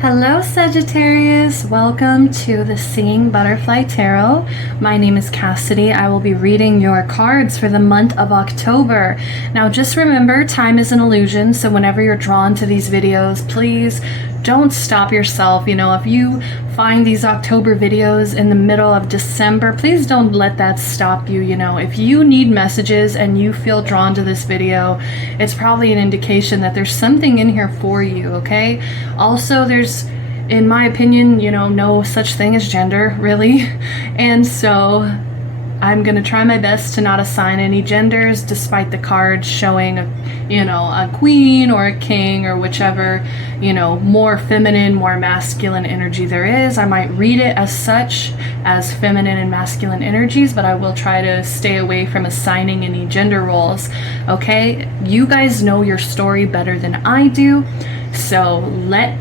Hello Sagittarius, welcome to the Singing Butterfly Tarot. My name is Cassidy. I will be reading your cards for the month of October. Now just remember, time is an illusion, so whenever you're drawn to these videos, please don't stop yourself. You know, if you find these October videos in the middle of December, please don't let that stop you. You know, if you need messages and you feel drawn to this video, it's probably an indication that there's something in here for you, okay? Also, there's, in my opinion, you know, no such thing as gender, really. And so I'm gonna try my best to not assign any genders, despite the cards showing, you know, a queen or a king or whichever, you know, more feminine, more masculine energy there is. I might read it as such, as feminine and masculine energies, but I will try to stay away from assigning any gender roles, okay? You guys know your story better than I do, so let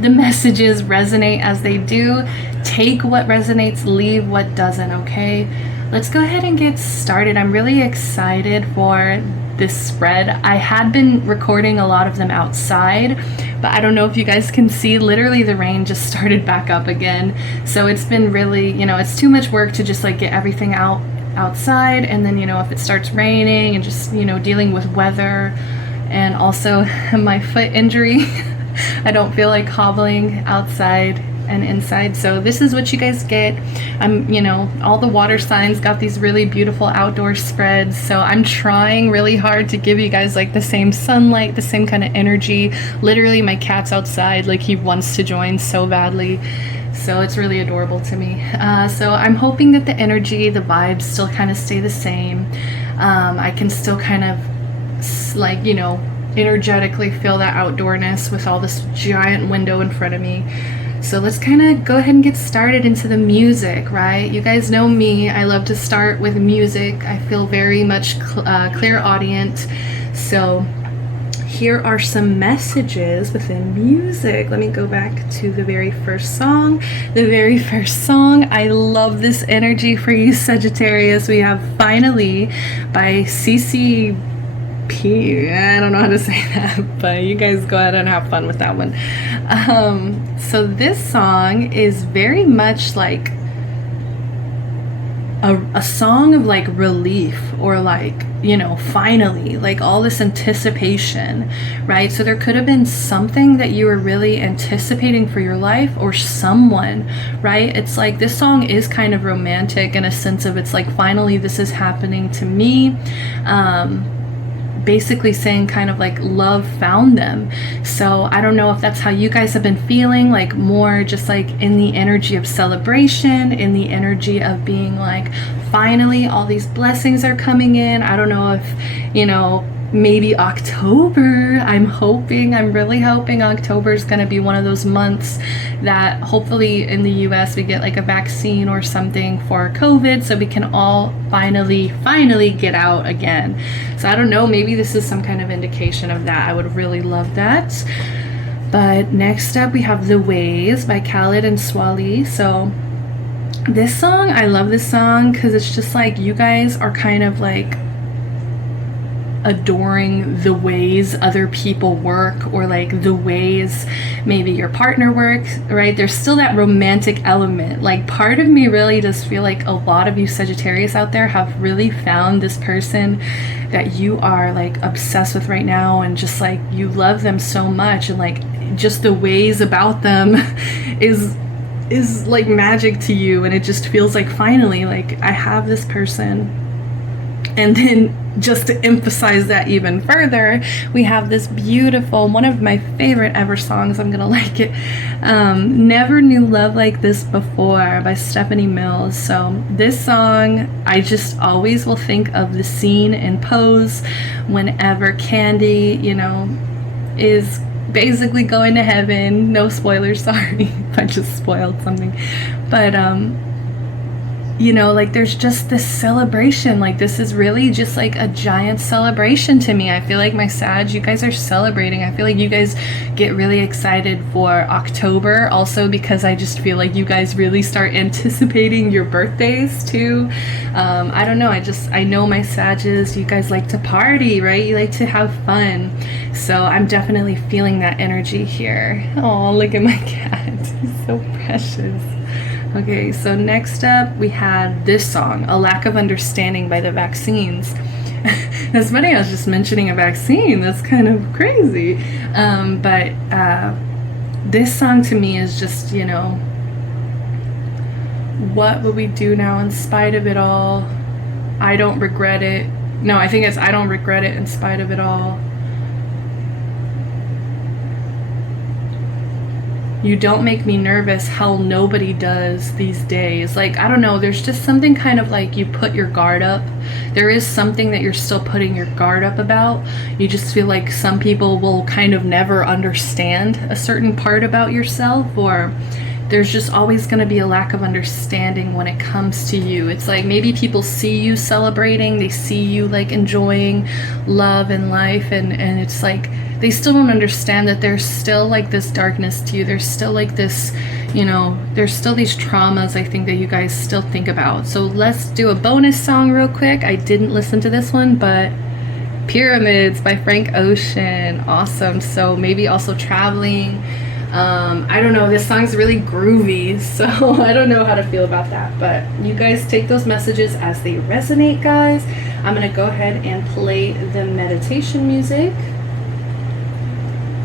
the messages resonate as they do. Take what resonates, leave what doesn't, okay? Let's go ahead and get started. I'm really excited for this spread. I had been recording a lot of them outside, but I don't know if you guys can see, literally the rain just started back up again. So it's been really, you know, it's too much work to just like get everything outside, and then, you know, if it starts raining and just, you know, dealing with weather, and also my foot injury. I don't feel like hobbling outside and inside, so this is what you guys get. You know, all the water signs got these really beautiful outdoor spreads, so I'm trying really hard to give you guys like the same sunlight, the same kind of energy. Literally my cat's outside, like he wants to join so badly, so it's really adorable to me. So I'm hoping that the energy, the vibes still kind of stay the same. I can still kind of, like, you know, energetically feel that outdoorness with all this giant window in front of me. So let's kind of go ahead and get started into the music, right? You guys know me, I love to start with music. I feel very much clairaudient. So here are some messages within music. Let me go back to the very first song. The very first song, I love this energy for you Sagittarius. We have Finally by CC I don't know how to say that, but you guys go ahead and have fun with that one. So this song is very much like a song of like relief, or like, you know, finally, like all this anticipation, right? So there could have been something that you were really anticipating for your life, or someone, right? It's like this song is kind of romantic in a sense of, it's like, finally this is happening to me. Basically saying kind of like love found them. So I don't know if that's how you guys have been feeling, like more just like in the energy of celebration, in the energy of being like, finally all these blessings are coming in. I don't know if, you know, maybe October, I'm really hoping October is going to be one of those months that hopefully in the US we get like a vaccine or something for COVID, so we can all finally get out again. So I don't know, maybe this is some kind of indication of that. I would really love that. But next up we have The Ways by Khalid and Swali. So this song, I love this song because it's just like you guys are kind of like adoring the ways other people work, or like the ways maybe your partner works, right? There's still that romantic element. Like part of me really does feel like a lot of you Sagittarius out there have really found this person that you are like obsessed with right now, and just like you love them so much, and like just the ways about them is like magic to you, and it just feels like finally, like I have this person. And then just to emphasize that even further, we have this beautiful, one of my favorite ever songs, I'm gonna like it, Never Knew Love Like This Before by Stephanie Mills. So this song, I just always will think of the scene in Pose whenever Candy, you know, is basically going to heaven. No spoilers, sorry if I just spoiled something. But you know, like there's just this celebration. Like this is really just like a giant celebration to me. I feel like my Sag, you guys are celebrating. I feel like you guys get really excited for October also, because I just feel like you guys really start anticipating your birthdays too. I don't know, I know my Sages, you guys like to party, right? You like to have fun. So I'm definitely feeling that energy here. Oh, look at my cat. He's so precious. Okay, so next up we had this song, A Lack of Understanding by the Vaccines. That's funny, I was just mentioning a vaccine. That's kind of crazy. But this song to me is just, you know, what would we do now in spite of it all? I don't regret it. No, I think it's I don't regret it in spite of it all. You don't make me nervous, hell nobody does these days. Like, I don't know, there's just something kind of like you put your guard up. There is something that you're still putting your guard up about. You just feel like some people will kind of never understand a certain part about yourself, or there's just always going to be a lack of understanding when it comes to you. It's like maybe people see you celebrating, they see you like enjoying love and life, and it's like they still don't understand that there's still like this darkness to you. There's still like this, you know, there's still these traumas I think that you guys still think about. So let's do a bonus song real quick. I didn't listen to this one, but Pyramids by Frank Ocean. Awesome. So maybe also traveling. I don't know, this song's really groovy, so I don't know how to feel about that, but you guys take those messages as they resonate, guys. I'm gonna go ahead and play the meditation music,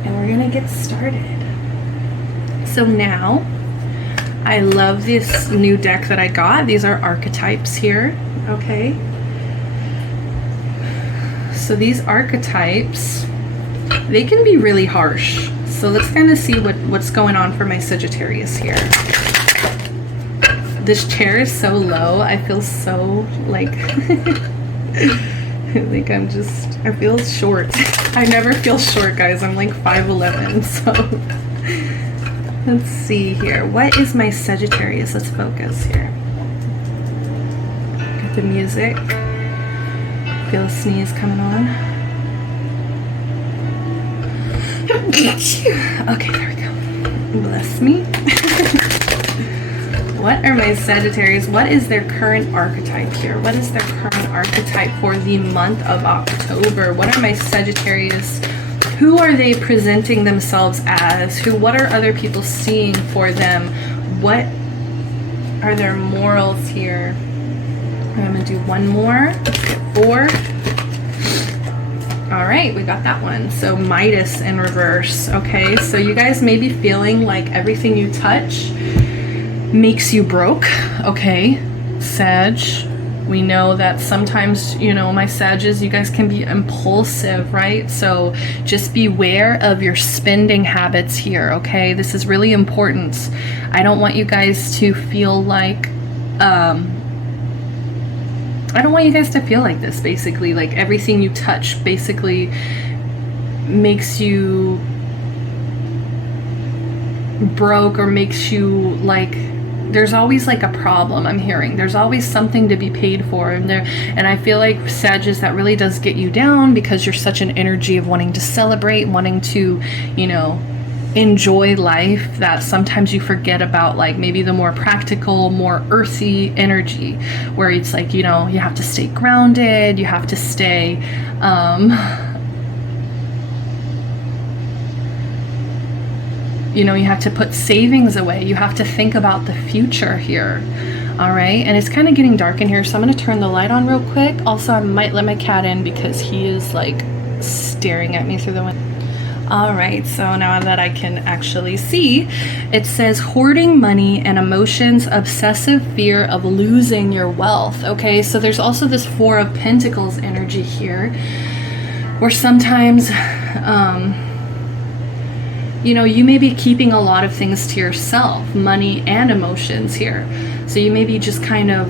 and we're gonna get started. So now, I love this new deck that I got. These are archetypes here, okay? So these archetypes, they can be really harsh. So let's kind of see what's going on for my Sagittarius here. This chair is so low. I feel so like, like I feel short. I never feel short, guys. I'm like 5'11", so let's see here. What is my Sagittarius? Let's focus here. Got the music. Feel a sneeze coming on. Okay, there we go. Bless me. What are my Sagittarius? What is their current archetype here? What is their current archetype for the month of October? What are my Sagittarius? Who are they presenting themselves as? What are other people seeing for them? What are their morals here? I'm gonna do one more. Let's get 4. All right, we got that one. So Midas in reverse. Okay, so you guys may be feeling like everything you touch makes you broke. Okay, Sag, we know that sometimes, you know, my Sages, you guys can be impulsive, right? So just beware of your spending habits here, okay? This is really important. I don't want you guys to feel like, I don't want you guys to feel like this, basically. Like everything you touch basically makes you broke, or makes you like, there's always like a problem. I'm hearing there's always something to be paid for, and I feel like Sagittarius, that really does get you down, because you're such an energy of wanting to celebrate, wanting to, you know, enjoy life, that sometimes you forget about like maybe the more practical, more earthy energy, where it's like, you know, you have to stay grounded, you have to stay you know, you have to put savings away, you have to think about the future here. All right, and it's kind of getting dark in here, so I'm going to turn the light on real quick. Also, I might let my cat in because he is like staring at me through the window. All right, so now that I can actually see, it says hoarding money and emotions, obsessive fear of losing your wealth. Okay, so there's also this 4 of Pentacles energy here, where sometimes, you know, you may be keeping a lot of things to yourself, money and emotions here. So you may be just kind of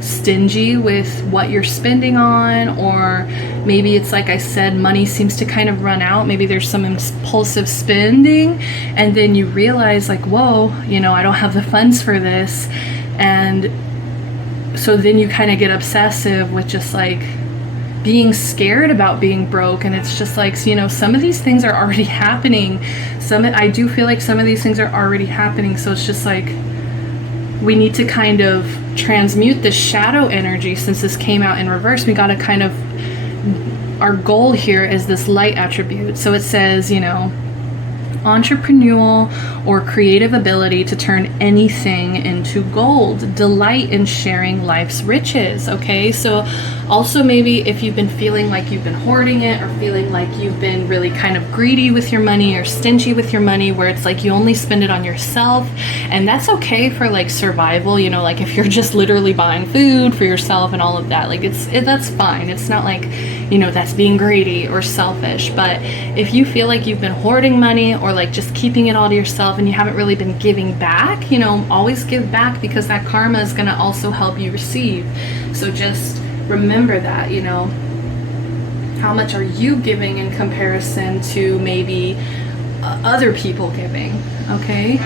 stingy with what you're spending on, or maybe it's like I said, money seems to kind of run out. Maybe there's some impulsive spending, and then you realize like, whoa, you know, I don't have the funds for this, And so then you kind of get obsessive with just like being scared about being broke. And it's just like, you know, some of these things are already happening. I do feel like some of these things are already happening. So it's just like, we need to kind of transmute this shadow energy. Since this came out in reverse, we got to kind of, our goal here is this light attribute. So it says, you know, entrepreneurial or creative ability to turn anything into gold, delight in sharing life's riches. Okay, so also maybe if you've been feeling like you've been hoarding it, or feeling like you've been really kind of greedy with your money or stingy with your money, where it's like you only spend it on yourself, and that's okay for like survival, you know, like if you're just literally buying food for yourself and all of that, like that's fine. It's not like, you know, that's being greedy or selfish. But if you feel like you've been hoarding money, or like just keeping it all to yourself, and you haven't really been giving back, you know, always give back, because that karma is going to also help you receive. So just remember that, you know, how much are you giving in comparison to maybe other people giving? Okay.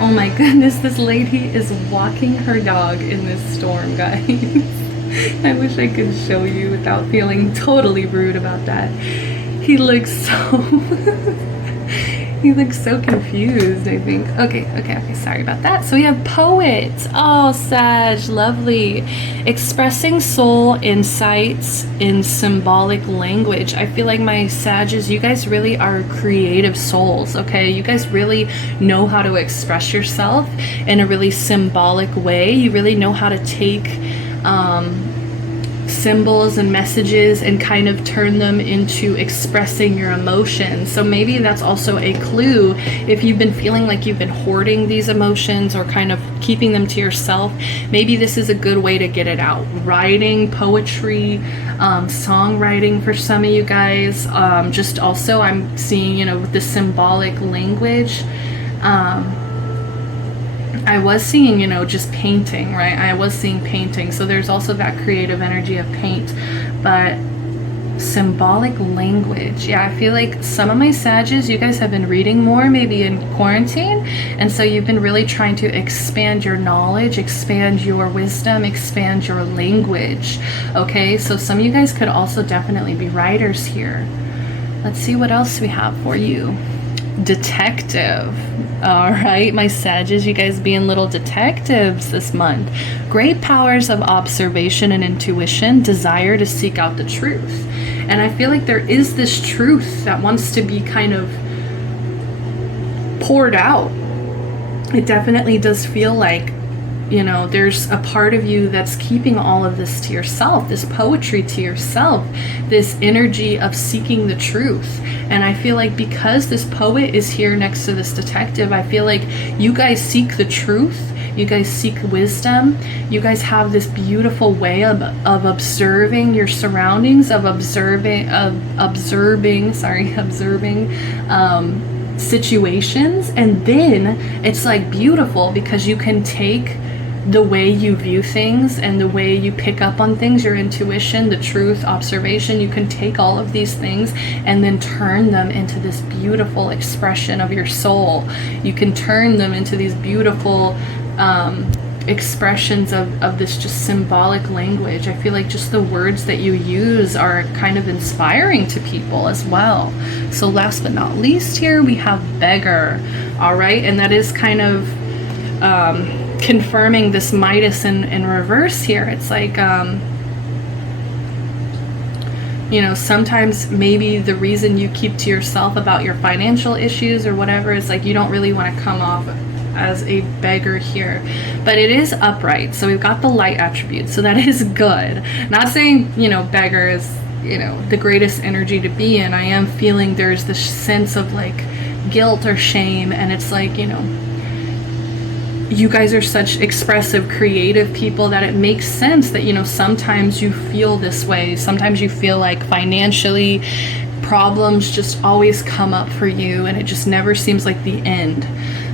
Oh my goodness, this lady is walking her dog in this storm, guys. I wish I could show you without feeling totally rude about that. He looks so he looks so confused, I think. Okay, sorry about that. So we have poet. Oh, Sag, lovely. Expressing soul insights in symbolic language. I feel like my Sages, you guys really are creative souls, okay? You guys really know how to express yourself in a really symbolic way. You really know how to take symbols and messages and kind of turn them into expressing your emotions. So maybe that's also a clue if you've been feeling like you've been hoarding these emotions or kind of keeping them to yourself. Maybe this is a good way to get it out. Writing, poetry, songwriting for some of you guys. Just also I'm seeing, you know, with the symbolic language, I was seeing, you know, just painting, right? I was seeing painting. So there's also that creative energy of paint. But symbolic language. Yeah, I feel like some of my Sages, you guys have been reading more, maybe in quarantine. And so you've been really trying to expand your knowledge, expand your wisdom, expand your language. Okay, so some of you guys could also definitely be writers here. Let's see what else we have for you. Detective. All right, my Sages, you guys being little detectives this month. Great powers of observation and intuition, desire to seek out the truth. And I feel like there is this truth that wants to be kind of poured out. It definitely does feel like, you know, there's a part of you that's keeping all of this to yourself, this poetry to yourself, this energy of seeking the truth. And I feel like because this poet is here next to this detective, I feel like you guys seek the truth, you guys seek situations, you guys have this beautiful way of observing your surroundings, of observing situations. And then it's like beautiful because you can take the way you view things and the way you pick up on things, your intuition, the truth, observation, you can take all of these things and then turn them into this beautiful expression of your soul. You can turn them into these beautiful expressions of this just symbolic language. I feel like just the words that you use are kind of inspiring to people as well. So last but not least here, we have beggar. All right, and that is kind of confirming this Midas in reverse here. It's like, you know, sometimes maybe the reason you keep to yourself about your financial issues or whatever is like you don't really want to come off as a beggar here, but it is upright. So we've got the light attribute, so that is good. Not saying, you know, beggar is, you know, the greatest energy to be in. I am feeling there's this sense of like guilt or shame, and it's like, you know, you guys are such expressive, creative people that it makes sense that, you know, sometimes you feel this way. Sometimes you feel like financially problems just always come up for you and it just never seems like the end.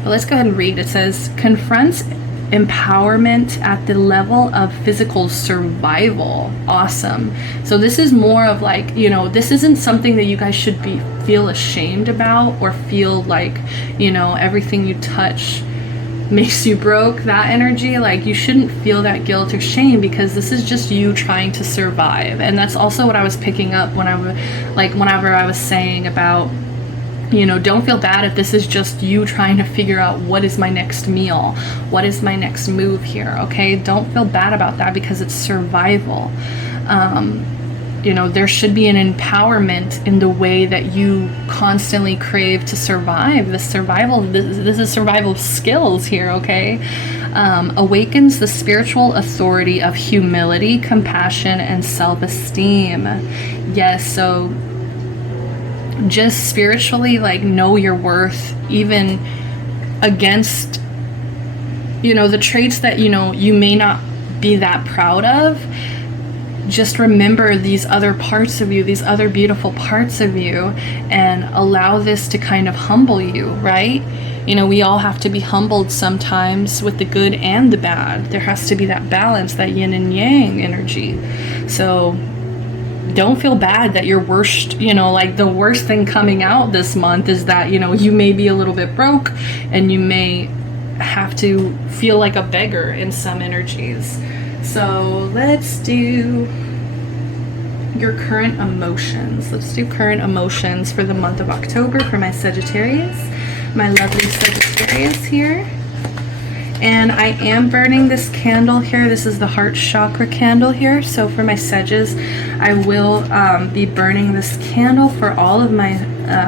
But let's go ahead and read. It says, confronts empowerment at the level of physical survival. Awesome. So this is more of like, you know, this isn't something that you guys should feel ashamed about or feel like, you know, everything you touch makes you broke, that energy, like, you shouldn't feel that guilt or shame, because this is just you trying to survive. And that's also what I was picking up when I was like, whenever I was saying about, you know, don't feel bad if this is just you trying to figure out what is my next meal, what is my next move here, okay? Don't feel bad about that, because it's survival. You know, there should be an empowerment in the way that you constantly crave to survive. This is survival skills here, okay? Awakens the spiritual authority of humility, compassion, and self-esteem. Yes, so just spiritually, like, know your worth, even against, you know, the traits that, you know, you may not be that proud of. Just remember these other parts of you, these other beautiful parts of you, and allow this to kind of humble you, right? You know, we all have to be humbled sometimes with the good and the bad. There has to be that balance, that yin and yang energy. So don't feel bad that your worst, you know, like, the worst thing coming out this month is that, you know, you may be a little bit broke, and you may have to feel like a beggar in some energies. So let's do your current emotions. Let's do current emotions for the month of October for my Sagittarius, my lovely Sagittarius here. And I am burning this candle here. This is the heart chakra candle here. So for my Sages, I will be burning this candle for all of my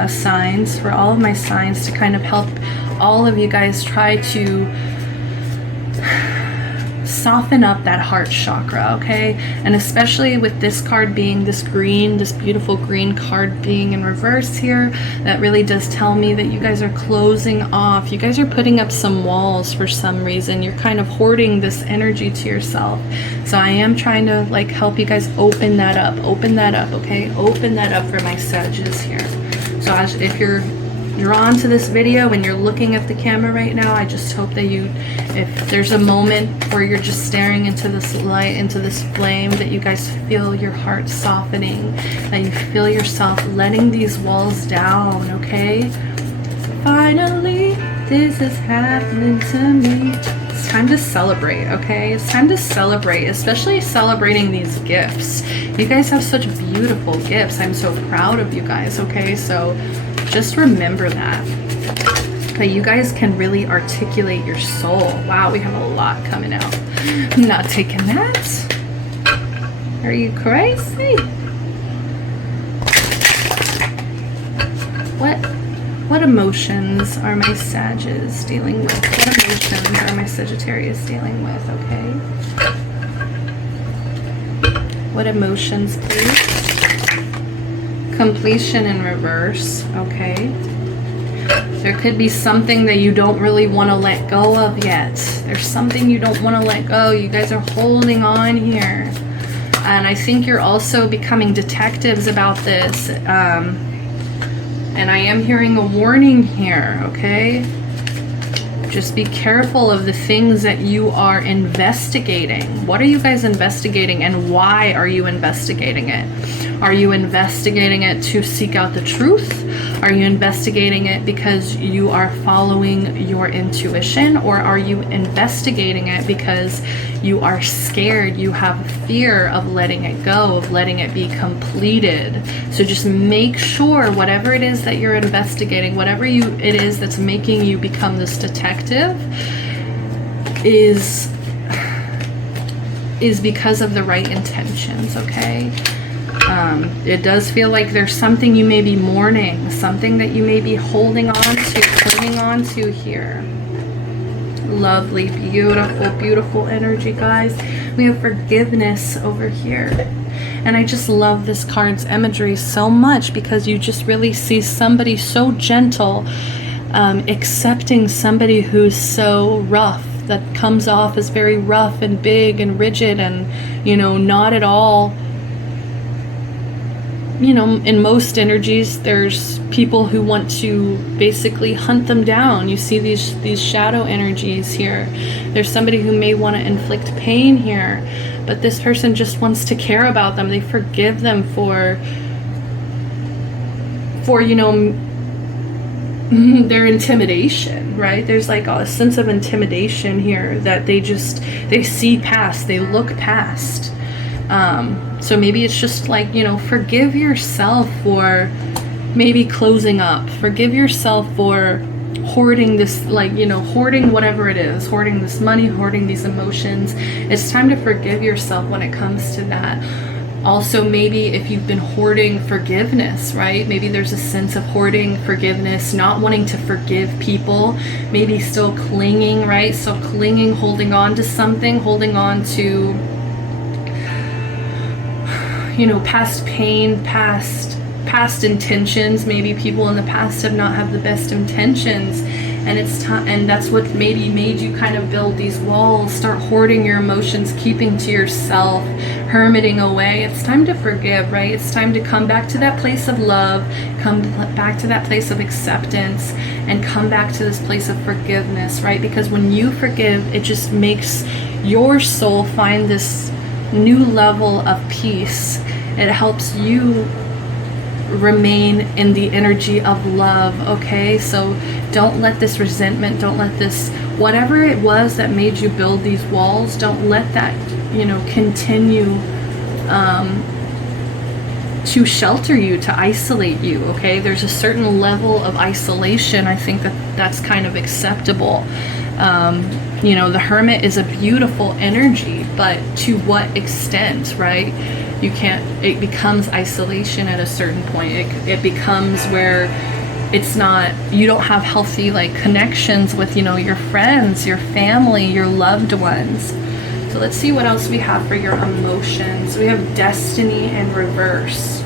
signs, to kind of help all of you guys try to soften up that heart chakra, okay? And especially with this card being this green, this beautiful green card being in reverse here, that really does tell me that you guys are closing off. You guys are putting up some walls for some reason. You're kind of hoarding this energy to yourself. So I am trying to, like, help you guys open that up, okay? Open that up for my Sages here. So if you're drawn to this video and you're looking at the camera right now, I just hope that you, if there's a moment where you're just staring into this light, into this flame, that you guys feel your heart softening, that you feel yourself letting these walls down, okay? Finally, this is happening to me. It's time to celebrate, okay? It's time to celebrate, especially celebrating these gifts. You guys have such beautiful gifts. I'm so proud of you guys, okay? So just remember that you guys can really articulate your soul. Wow, we have a lot coming out. I'm not taking that. Are you crazy? What emotions are my Sages dealing with? What emotions are my Sagittarius dealing with, okay? What emotions, please? Completion in reverse, okay? There could be something that you don't really want to let go of yet. There's something you don't want to let go. You guys are holding on here. And I think you're also becoming detectives about this. And I am hearing a warning here, okay? Just be careful of the things that you are investigating. What are you guys investigating, and why are you investigating it? Are you investigating it to seek out the truth? Are you investigating it because you are following your intuition? Or are you investigating it because you are scared, you have fear of letting it go, of letting it be completed? So just make sure whatever it is that you're investigating, whatever it is that's making you become this detective is because of the right intentions, okay? It does feel like there's something you may be mourning, something that you may be holding on to, clinging on to here. Lovely, beautiful, beautiful energy, guys. We have forgiveness over here. And I just love this card's imagery so much, because you just really see somebody so gentle, accepting somebody who's so rough, that comes off as very rough and big and rigid and, you know, not at all. You know, in most energies, there's people who want to basically hunt them down. You see these shadow energies here. There's somebody who may want to inflict pain here, but this person just wants to care about them. They forgive them for you know, their intimidation, right? There's like a sense of intimidation here that they see past, they look past. So maybe it's just like, you know, forgive yourself for maybe closing up. Forgive yourself for hoarding this, like, you know, hoarding whatever it is, hoarding this money, hoarding these emotions. It's time to forgive yourself when it comes to that. Also, maybe if you've been hoarding forgiveness, right? Maybe there's a sense of hoarding forgiveness, not wanting to forgive people, maybe still clinging, right? So clinging, holding on to something, holding on to, you know, past pain, past intentions. Maybe people in the past have not had the best intentions, and it's time, and that's what maybe made you kind of build these walls, start hoarding your emotions, keeping to yourself, hermiting away. It's time to forgive, right? It's time to come back to that place of love, come back to that place of acceptance, and come back to this place of forgiveness, right? Because when you forgive, it just makes your soul find this new level of peace. It helps you remain in the energy of love, okay? So don't let this resentment, don't let this, whatever it was that made you build these walls, don't let that, you know, continue to shelter you, to isolate you, okay? There's a certain level of isolation. I think that that's kind of acceptable. You know, the Hermit is a beautiful energy, but to what extent, right? You can't, it becomes isolation at a certain point. It becomes where it's not, you don't have healthy like connections with, you know, your friends, your family, your loved ones. So let's see what else we have for your emotions. We have Destiny in reverse.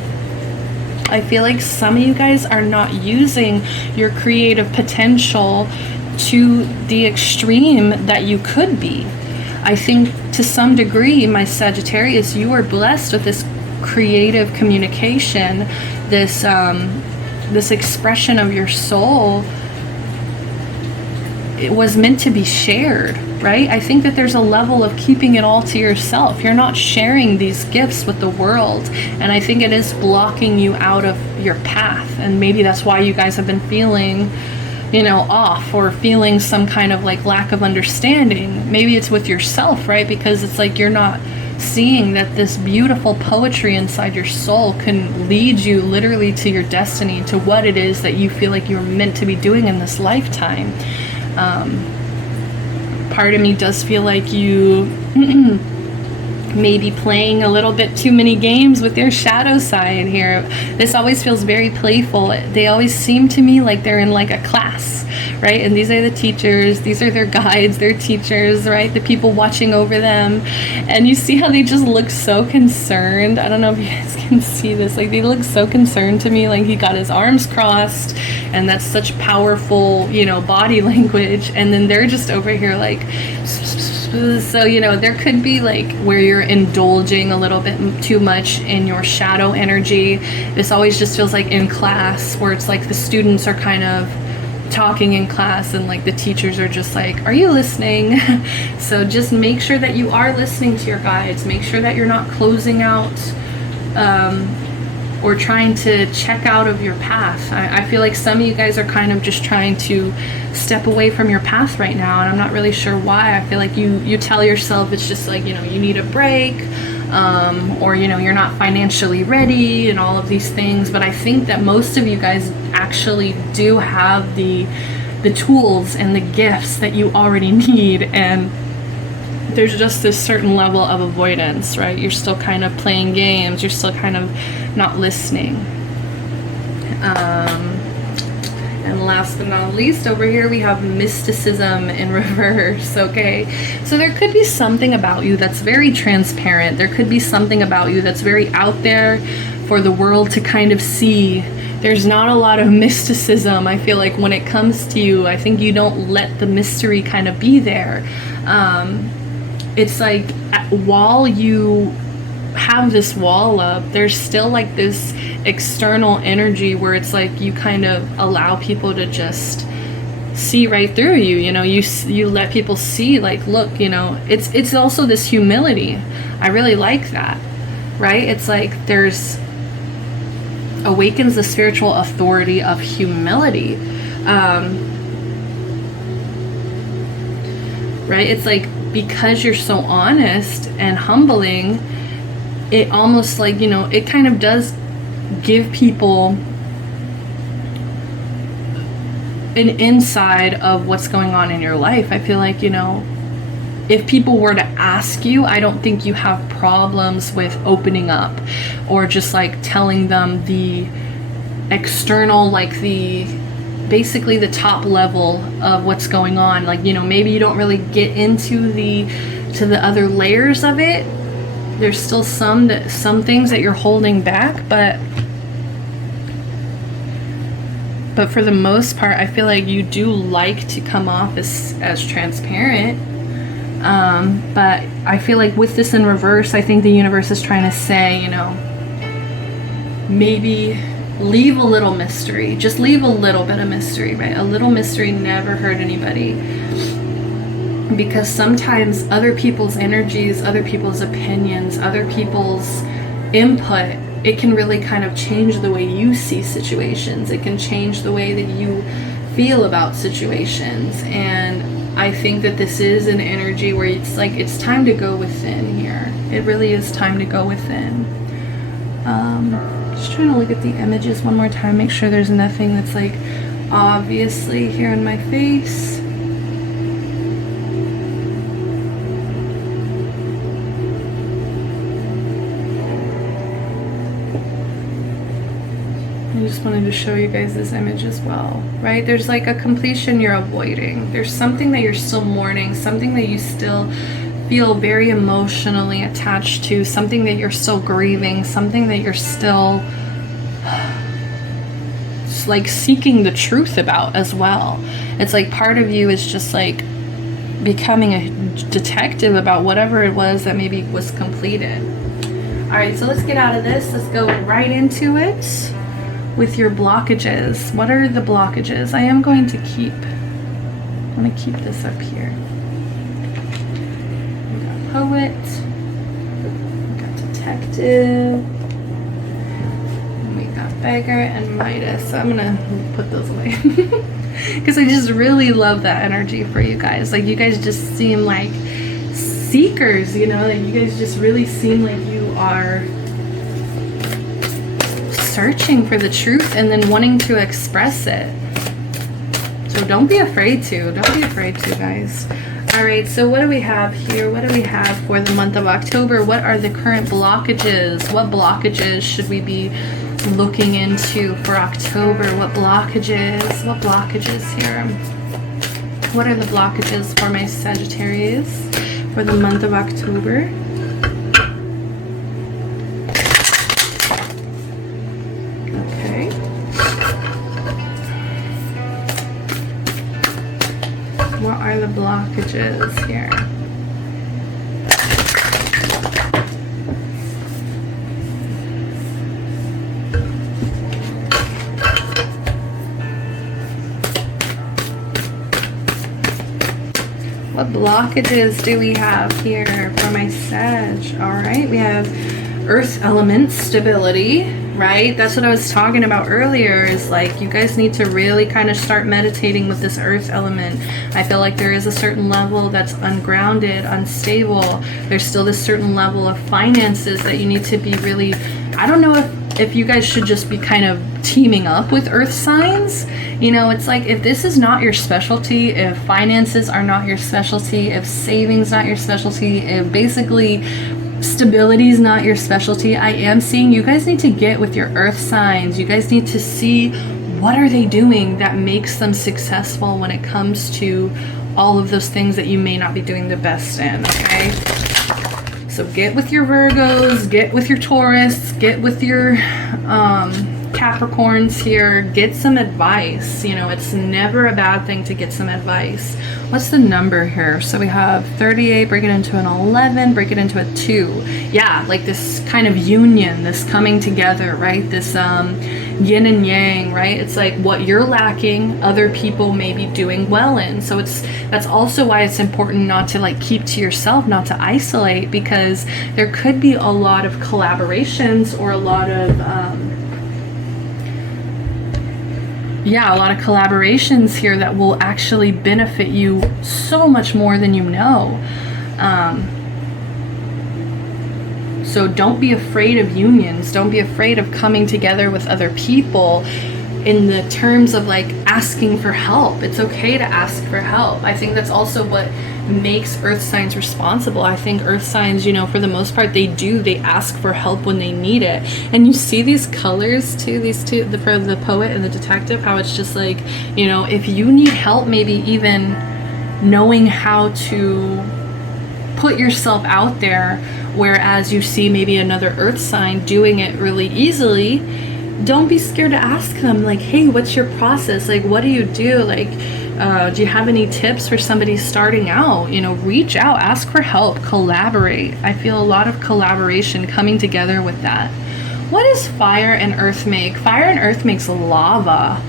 I feel like some of you guys are not using your creative potential to the extreme that you could be. I think to some degree, my Sagittarius, you are blessed with this creative communication, this this expression of your soul. It was meant to be shared, right? I think that there's a level of keeping it all to yourself. You're not sharing these gifts with the world, and I think it is blocking you out of your path. And maybe that's why you guys have been feeling, you know, off, or feeling some kind of like lack of understanding. Maybe it's with yourself, right? Because it's like you're not seeing that this beautiful poetry inside your soul can lead you literally to your destiny, to what it is that you feel like you're meant to be doing in this lifetime. Part of me does feel like you maybe playing a little bit too many games with your shadow side here. This always feels very playful. They always seem to me like they're in like a class, right? And these are the teachers, these are their guides, their teachers, right? The people watching over them. And you see how they just look so concerned. I don't know if you guys can see this. Like, they look so concerned to me. Like, he got his arms crossed, and that's such powerful, you know, body language. And then they're just over here like, so, you know, there could be like where you're indulging a little bit too much in your shadow energy. This always just feels like in class, where it's like the students are kind of talking in class and like the teachers are just like, are you listening? So just make sure that you are listening to your guides. Make sure that you're not closing out or trying to check out of your path. I feel like some of you guys are kind of just trying to step away from your path right now, and I'm not really sure why. I feel like you tell yourself it's just like, you know, you need a break, or, you know, you're not financially ready and all of these things. But I think that most of you guys actually do have the tools and the gifts that you already need, and there's just this certain level of avoidance, right? You're still kind of playing games, you're still kind of not listening. And last but not least, over here we have mysticism in reverse, okay? So there could be something about you that's very transparent. There could be something about you that's very out there for the world to kind of see. There's not a lot of mysticism, I feel like, when it comes to you. I think you don't let the mystery kind of be there. It's like while you have this wall up, there's still like this external energy where it's like you kind of allow people to just see right through you. You know, you let people see, like, look, you know, it's also this humility. I really like that, right? It's like there's awakens the spiritual authority of humility. Right? It's like, because you're so honest and humbling, it almost like, you know, it kind of does give people an inside of what's going on in your life. I feel like, you know, if people were to ask you, I don't think you have problems with opening up or just like telling them the external, like the basically the top level of what's going on. Like, you know, maybe you don't really get into the other layers of it. There's still some things that you're holding back, but for the most part, I feel like you do like to come off as transparent. But I feel like with this in reverse, I think the universe is trying to say, you know, maybe leave a little mystery. Just leave a little bit of mystery, right? A little mystery never hurt anybody. Because sometimes other people's energies, other people's opinions, other people's input, it can really kind of change the way you see situations. It can change the way that you feel about situations. And I think that this is an energy where it's like, it's time to go within here. It really is time to go within. Just trying to look at the images one more time, make sure there's nothing that's like obviously here in my face. I just wanted to show you guys this image as well, right? There's like a completion you're avoiding. There's something that you're still mourning, something that you still feel very emotionally attached to, something that you're still grieving, something that you're still like seeking the truth about as well. It's like part of you is just like becoming a detective about whatever it was that maybe was completed. All right, so let's get out of this. Let's go right into it with your blockages. What are the blockages? I am going to keep, I'm going to keep this up here. We got poet, we got detective, and we got beggar and Midas. So I'm going to put those away because I just really love that energy for you guys. Like, you guys just seem like seekers, you know, like you guys just really seem like you are searching for the truth and then wanting to express it. So don't be afraid to. Don't be afraid to, guys. All right, so what do we have here? What do we have for the month of October? What are the current blockages? What blockages should we be looking into for October? What blockages? What blockages here? What are the blockages for my Sagittarius for the month of October? What are the blockages here? What blockages do we have here for my Sag? All right, we have earth element stability, right? That's what I was talking about earlier, is like you guys need to really kind of start meditating with this earth element. I feel like there is a certain level that's ungrounded, unstable. There's still this certain level of finances that you need to be really, I don't know if you guys should just be kind of teaming up with earth signs. You know, it's like, if this is not your specialty, if finances are not your specialty, if savings not your specialty, if basically stability is not your specialty, I am seeing you guys need to get with your earth signs. You guys need to see what are they doing that makes them successful when it comes to all of those things that you may not be doing the best in, okay? So get with your Virgos, get with your Taurus, get with your Capricorns here, get some advice. You know, it's never a bad thing to get some advice. What's the number here? So we have 38, break it into an 11, break it into a 2. Yeah, like this kind of union, this coming together, right? This yin and yang, right? It's like what you're lacking, other people may be doing well in. So that's also why it's important not to like keep to yourself, not to isolate, because there could be a lot of collaborations or a lot of yeah, a lot of collaborations here that will actually benefit you so much more than you know. So don't be afraid of unions. Don't be afraid of coming together with other people in the terms of like asking for help. It's okay to ask for help. I think that's also what makes earth signs responsible. I think earth signs, you know, for the most part, they ask for help when they need it. And you see these colors too, these two, the poet and the detective, how it's just like, you know, if you need help, maybe even knowing how to put yourself out there, whereas you see maybe another earth sign doing it really easily, don't be scared to ask them, like, hey, what's your process? Like, what do you do? Like, do you have any tips for somebody starting out? You know, reach out, ask for help, collaborate. I feel a lot of collaboration coming together with that. What does fire and earth make? Fire and earth makes lava.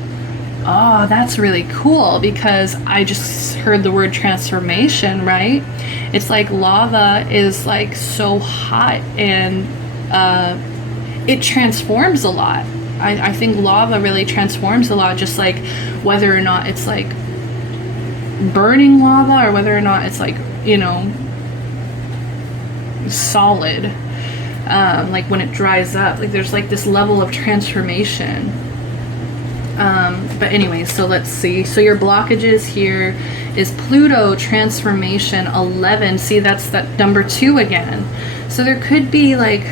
Oh, that's really cool, because I just heard the word transformation, right? It's like lava is like so hot, and it transforms a lot. I think lava really transforms a lot, just like whether or not it's like burning lava or whether or not it's like, you know, solid. Like when it dries up, like there's like this level of transformation. But anyway, so let's see. So your blockages here is Pluto transformation 11. See, that's that number 2 again. So there could be like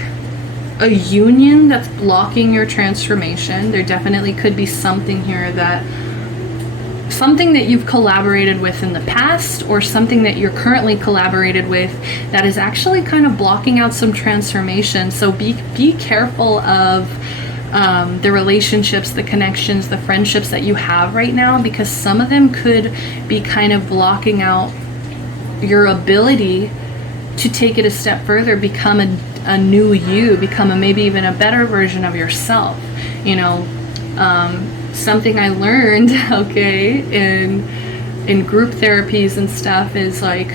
a union that's blocking your transformation. There definitely could be something here that you've collaborated with in the past, or something that you're currently collaborated with that is actually kind of blocking out some transformation. So be careful of the relationships, the connections, the friendships that you have right now, because some of them could be kind of blocking out your ability to take it a step further, become a new you, become maybe even a better version of yourself. You know, something I learned, okay, in group therapies and stuff is like,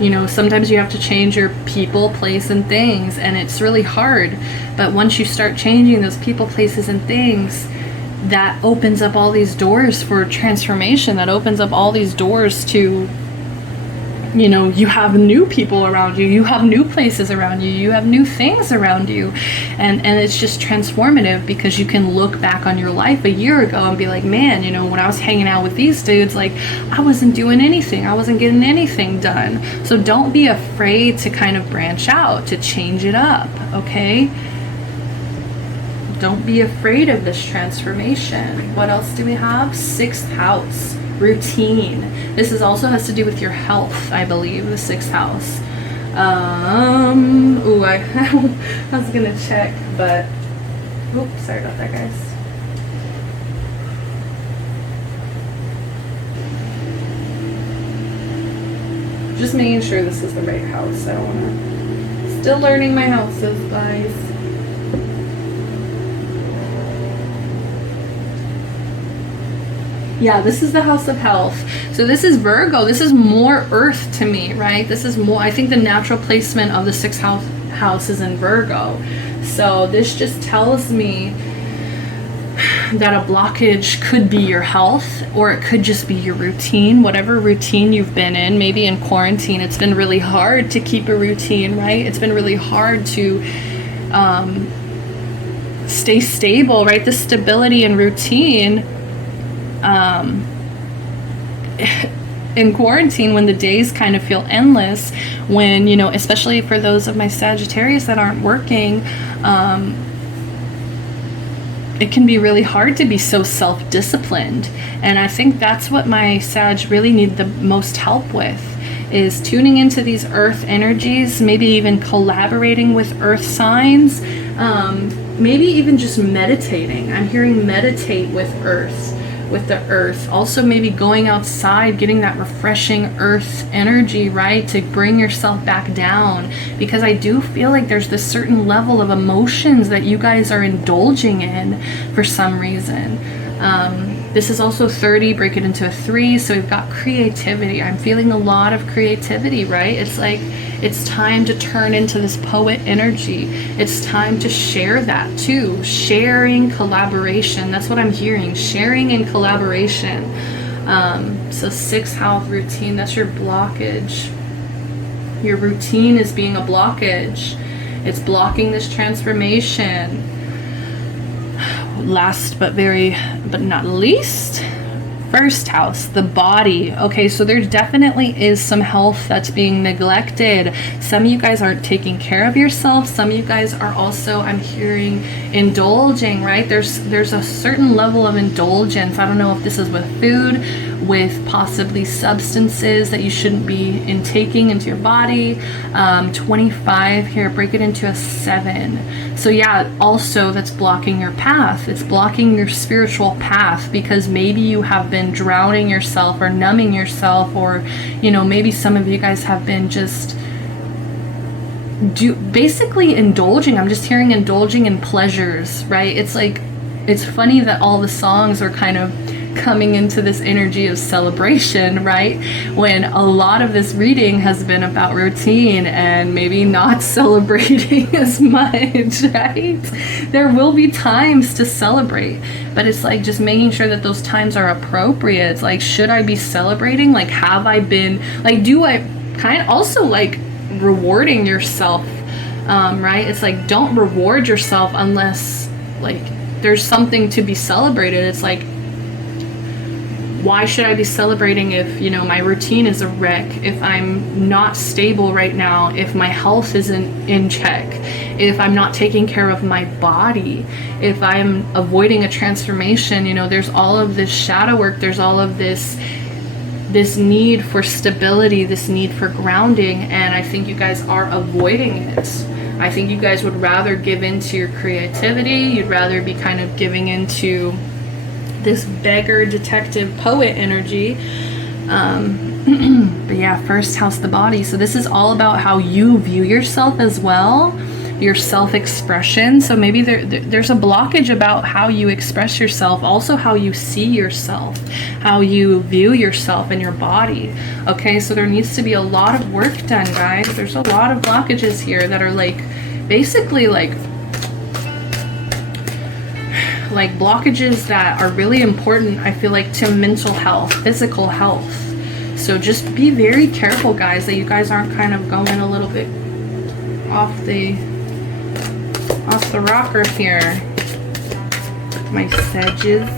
you know, sometimes you have to change your people, place, and things, and it's really hard. But once you start changing those people, places, and things, that opens up all these doors for transformation. That opens up all these doors to, you know, you have new people around you, you have new places around you, you have new things around you, and it's just transformative, because you can look back on your life a year ago and be like, man, you know, when I was hanging out with these dudes, like, I wasn't doing anything, I wasn't getting anything done. So don't be afraid to kind of branch out, to change it up, okay? Don't be afraid of this transformation. What else do we have? 6th house. Routine. This is also has to do with your health, I believe, the 6th house. Ooh, I was gonna check, but oops, sorry about that, guys. Just making sure this is the right house. I don't wanna, still learning my houses, guys. Yeah, this is the house of health. So this is Virgo. This is more earth to me, right? This is more, I think the natural placement of the 6th house is in Virgo. So this just tells me that a blockage could be your health, or it could just be your routine, whatever routine you've been in. Maybe in quarantine, it's been really hard to keep a routine, right? It's been really hard to stay stable, right? The stability and routine. In quarantine, when the days kind of feel endless, when, you know, especially for those of my Sagittarius that aren't working, it can be really hard to be so self-disciplined. And I think that's what my Sag really need the most help with, is tuning into these earth energies, maybe even collaborating with earth signs, maybe even just meditating. I'm hearing meditate with earth. With the earth. Also maybe going outside, getting that refreshing earth energy, right, to bring yourself back down, because I do feel like there's this certain level of emotions that you guys are indulging in for some reason. This is also 30, break it into a 3. So we've got creativity. I'm feeling a lot of creativity, right? It's like, it's time to turn into this poet energy. It's time to share that too. Sharing, collaboration. That's what I'm hearing. Sharing and collaboration. So 6th house routine, that's your blockage. Your routine is being a blockage. It's blocking this transformation. Last but not least, 1st house, the body. Okay, so there definitely is some health that's being neglected. Some of you guys aren't taking care of yourself. Some of you guys are also, I'm hearing, indulging, right? There's a certain level of indulgence. I don't know if this is with food, with possibly substances that you shouldn't be intaking into your body. 25 here, break it into a 7. So yeah, also that's blocking your path. It's blocking your spiritual path, because maybe you have been drowning yourself or numbing yourself, or, you know, maybe some of you guys have been just basically indulging. I'm just hearing indulging in pleasures, right? It's like, it's funny that all the songs are kind of coming into this energy of celebration, right? When a lot of this reading has been about routine and maybe not celebrating as much, right? There will be times to celebrate, but it's like just making sure that those times are appropriate. It's like, should I be celebrating? Like, have I been, like, do I kind of also like rewarding yourself, right? It's like, don't reward yourself unless like there's something to be celebrated. It's like, why should I be celebrating if, you know, my routine is a wreck, if I'm not stable right now, if my health isn't in check, if I'm not taking care of my body, if I'm avoiding a transformation? You know, there's all of this shadow work, there's all of this need for stability, this need for grounding, and I think you guys are avoiding it. I think you guys would rather give into your creativity. You'd rather be kind of giving into this beggar, detective, poet energy. But yeah, 1st house, the body. So this is all about how you view yourself as well, your self-expression. So maybe there's a blockage about how you express yourself, also how you see yourself, how you view yourself and your body. Okay, so there needs to be a lot of work done, guys. There's a lot of blockages here that are like, basically like blockages that are really important, I feel like, to mental health, physical health. So just be very careful, guys, that you guys aren't kind of going a little bit off the rocker here. My sedges.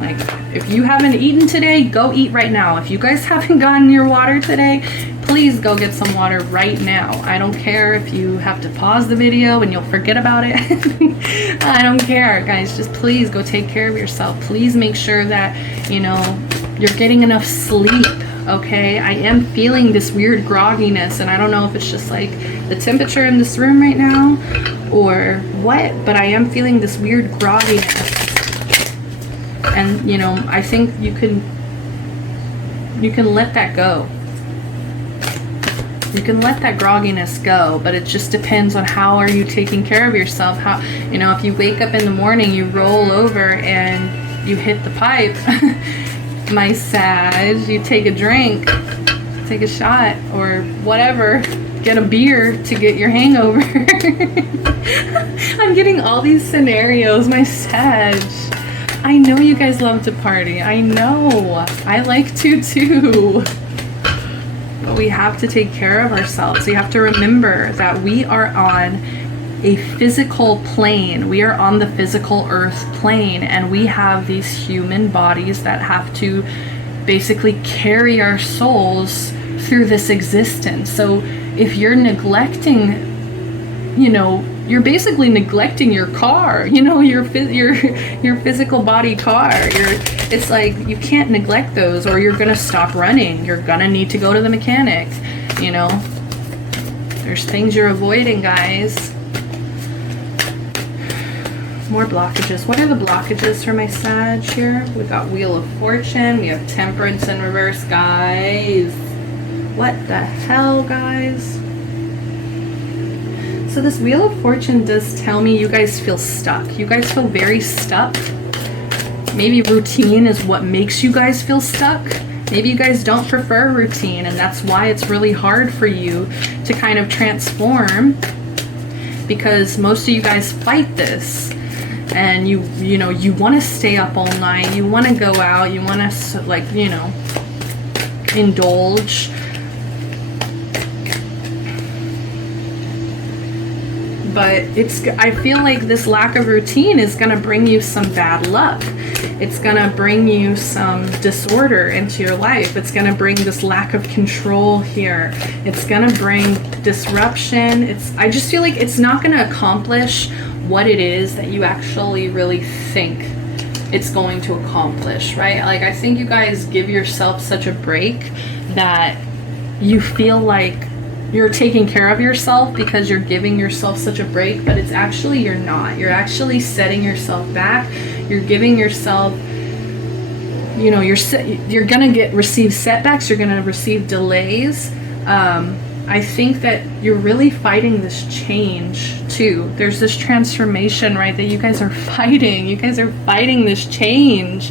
Like, if you haven't eaten today, go eat right now. If you guys haven't gotten your water today, please go get some water right now. I don't care if you have to pause the video and you'll forget about it. I don't care, guys. Just please go take care of yourself. Please make sure that, you know, you're getting enough sleep, okay? I am feeling this weird grogginess, and I don't know if it's just like the temperature in this room right now or what, but I am feeling this weird grogginess. And, you know, I think you can let that go. You can let that grogginess go, but it just depends on how are you taking care of yourself. How, you know, if you wake up in the morning, you roll over and you hit the pipe, my Sag, you take a drink, take a shot or whatever, get a beer to get your hangover. I'm getting all these scenarios, my Sag. I know you guys love to party. I know. I like to too. But we have to take care of ourselves. We have to remember that we are on a physical plane. We are on the physical earth plane, and we have these human bodies that have to basically carry our souls through this existence. So if you're neglecting, you know, you're basically neglecting your car, you know, your physical body car. It's like you can't neglect those, or you're gonna stop running. You're gonna need to go to the mechanic, you know. There's things you're avoiding, guys. More blockages. What are the blockages for my Sag here? We got Wheel of Fortune. We have Temperance in reverse, guys. What the hell, guys? So this Wheel of Fortune does tell me you guys feel stuck. You guys feel very stuck. Maybe routine is what makes you guys feel stuck. Maybe you guys don't prefer routine, and that's why it's really hard for you to kind of transform, because most of you guys fight this. And you know, you want to stay up all night, you want to go out, you want to, like, you know, indulge. But I feel like this lack of routine is going to bring you some bad luck. It's going to bring you some disorder into your life. It's going to bring this lack of control here. It's going to bring disruption. I just feel like it's not going to accomplish what it is that you actually really think it's going to accomplish, right? Like, I think you guys give yourself such a break that you feel like you're taking care of yourself because you're giving yourself such a break, but it's actually, you're not. You're actually setting yourself back. You're giving yourself, you know, you're gonna receive setbacks, you're gonna receive delays. I think that you're really fighting this change too. There's this transformation, right, that you guys are fighting. You guys are fighting this change,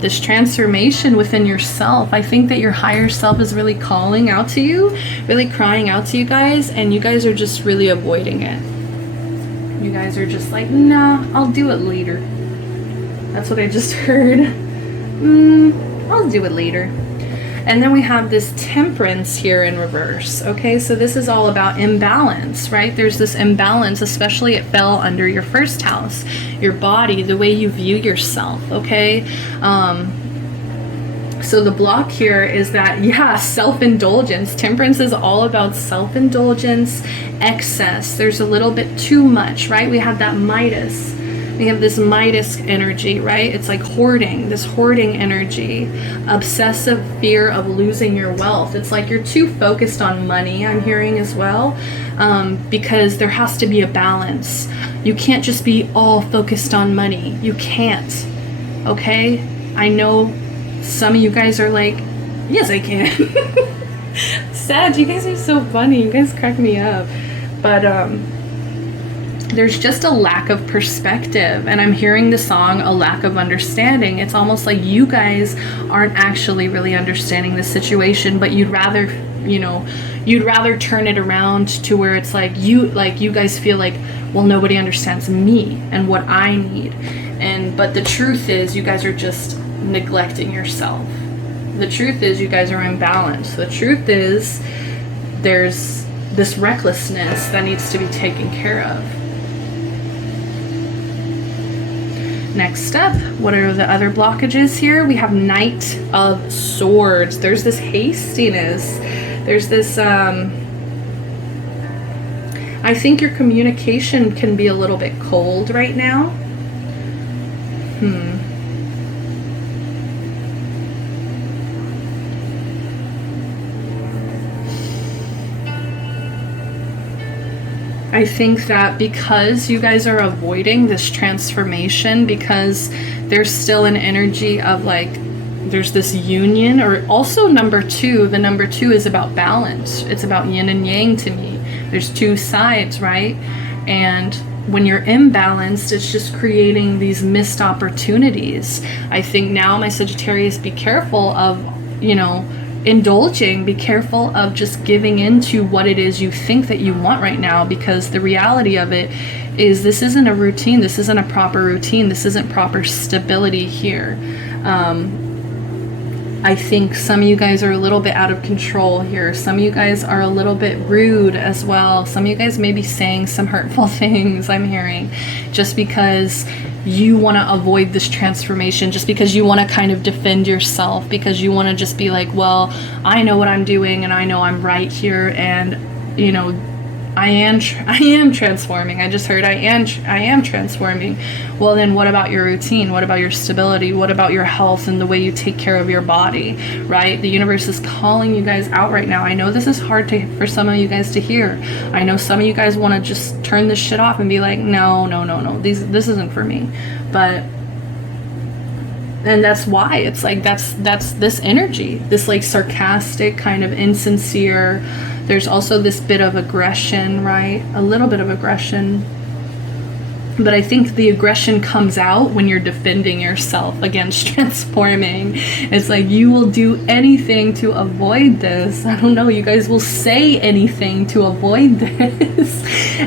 this transformation within yourself. I think that your higher self is really calling out to you, really crying out to you guys, and you guys are just really avoiding it. You guys are just like, nah, I'll do it later. That's what I just heard. I'll do it later. And then we have this temperance here in reverse. Okay, so this is all about imbalance, right? There's this imbalance, especially it fell under your first house, your body, the way you view yourself, okay? So the block here is that, yeah, self-indulgence. Temperance is all about self-indulgence, excess. There's a little bit too much, right? We have that Midas. We have this Midas energy, right? It's like hoarding, this hoarding energy, obsessive fear of losing your wealth. It's like you're too focused on money, I'm hearing as well, because there has to be a balance. You can't just be all focused on money. You can't, okay? I know some of you guys are like, yes, I can. Sag, you guys are so funny. You guys crack me up. But, there's just a lack of perspective, and I'm hearing the song a lack of understanding. It's almost like you guys aren't actually really understanding the situation, but you'd rather, you know, you'd rather turn it around to where it's like you guys feel like, well, nobody understands me and what I need. But the truth is, you guys are just neglecting yourself. The truth is, you guys are imbalanced. The truth is, there's this recklessness that needs to be taken care of. Next up, what are the other blockages here? We have Knight of Swords. There's this hastiness. There's this, I think your communication can be a little bit cold right now. I think that because you guys are avoiding this transformation, because there's still an energy of like, there's this union, or also number two, the number two is about balance. It's about yin and yang to me. There's two sides, right? And when you're imbalanced, it's just creating these missed opportunities. I think now, my Sagittarius, be careful of, you know, indulging. Be careful of just giving into what it is you think that you want right now, because the reality of it is this isn't a routine. This isn't a proper routine. This isn't proper stability here. I think some of you guys are a little bit out of control here. Some of you guys are a little bit rude as well. Some of you guys may be saying some hurtful things, I'm hearing, just because you want to avoid this transformation, just because you want to kind of defend yourself, because you want to just be like, well, I know what I'm doing and I know I'm right here, and you know, I am transforming. I just heard I am transforming. Well, then what about your routine? What about your stability? What about your health and the way you take care of your body, right? The universe is calling you guys out right now. I know this is hard for some of you guys to hear. I know some of you guys want to just turn this shit off and be like, no, this isn't for me. But and that's why it's like, that's this energy, this like sarcastic, kind of insincere. There's also this bit of aggression, right? A little bit of aggression. But I think the aggression comes out when you're defending yourself against transforming. It's like you will do anything to avoid this. I don't know, you guys will say anything to avoid this.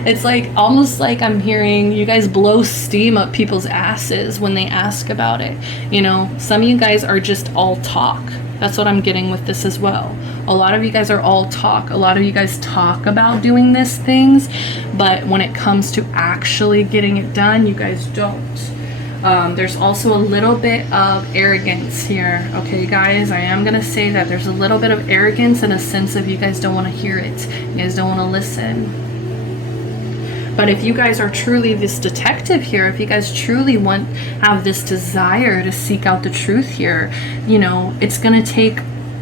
It's like almost like I'm hearing you guys blow steam up people's asses when they ask about it. You know, some of you guys are just all talk. That's what I'm getting with this as well. A lot of you guys are all talk. A lot of you guys talk about doing these things, but when it comes to actually getting it done, you guys don't. There's also a little bit of arrogance here. Okay, guys, I am going to say that there's a little bit of arrogance in a sense of you guys don't want to hear it. You guys don't want to listen. But if you guys are truly this detective here, if you guys truly have this desire to seek out the truth here, you know, it's going to take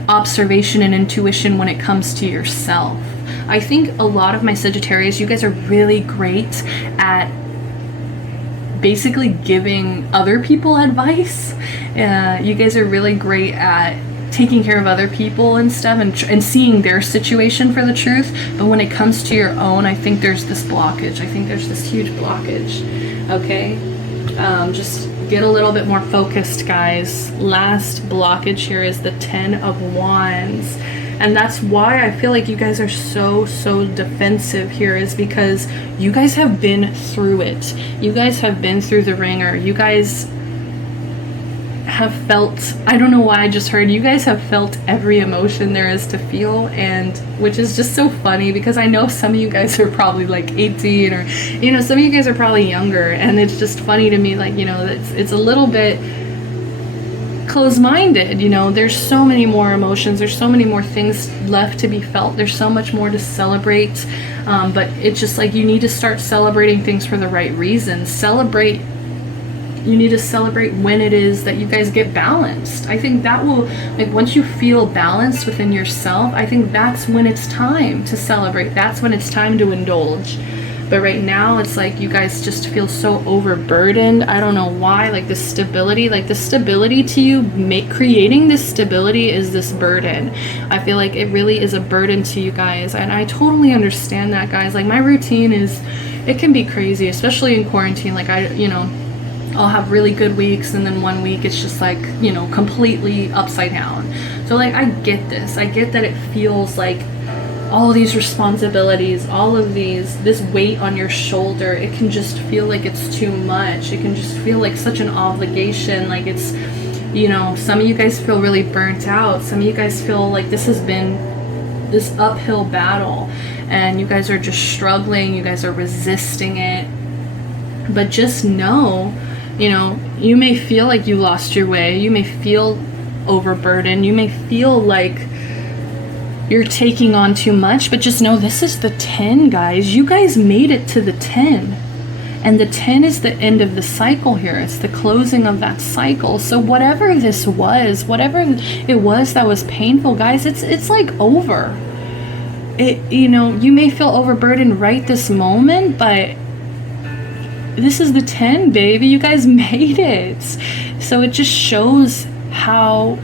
observation and intuition when it comes to yourself. I think a lot of my Sagittarius, you guys are really great at basically giving other people advice. You guys are really great at taking care of other people and stuff and seeing their situation for the truth. But when it comes to your own, I think there's this blockage. I think there's this huge blockage. Okay, just get a little bit more focused, guys. Last blockage here is the 10 of Wands. And that's why I feel like you guys are so defensive here, is because you guys have been through it. You guys have been through the ringer. You guys have felt, I don't know why I just heard, you guys have felt every emotion there is to feel, and which is just so funny because I know some of you guys are probably like 18, or, you know, some of you guys are probably younger, and it's just funny to me, like, you know, it's a little bit closed-minded, you know. There's so many more emotions, there's so many more things left to be felt, there's so much more to celebrate, but it's just like you need to start celebrating things for the right reasons. You need to celebrate when it is that you guys get balanced. I think that will, like, once you feel balanced within yourself, I think that's when it's time to celebrate. That's when it's time to indulge. But right now, it's like you guys just feel so overburdened. I don't know why. Like the stability to you, creating this stability is this burden. I feel like it really is a burden to you guys. And I totally understand that, guys. Like my routine it can be crazy, especially in quarantine. Like I'll have really good weeks, and then one week it's just like, you know, completely upside down. So like I get this. I get that it feels like all of these responsibilities, all of this weight on your shoulder, it can just feel like it's too much. It can just feel like such an obligation. Like it's, you know, some of you guys feel really burnt out. Some of you guys feel like this has been this uphill battle and you guys are just struggling. You guys are resisting it. But just know, you know, you may feel like you lost your way. You may feel overburdened. You may feel like you're taking on too much, but just know this is the 10, guys. You guys made it to the 10. And the 10 is the end of the cycle here. It's the closing of that cycle. So whatever this was, whatever it was that was painful, guys, it's like over. You know, you may feel overburdened right this moment, but this is the 10, baby. You guys made it. So it just shows how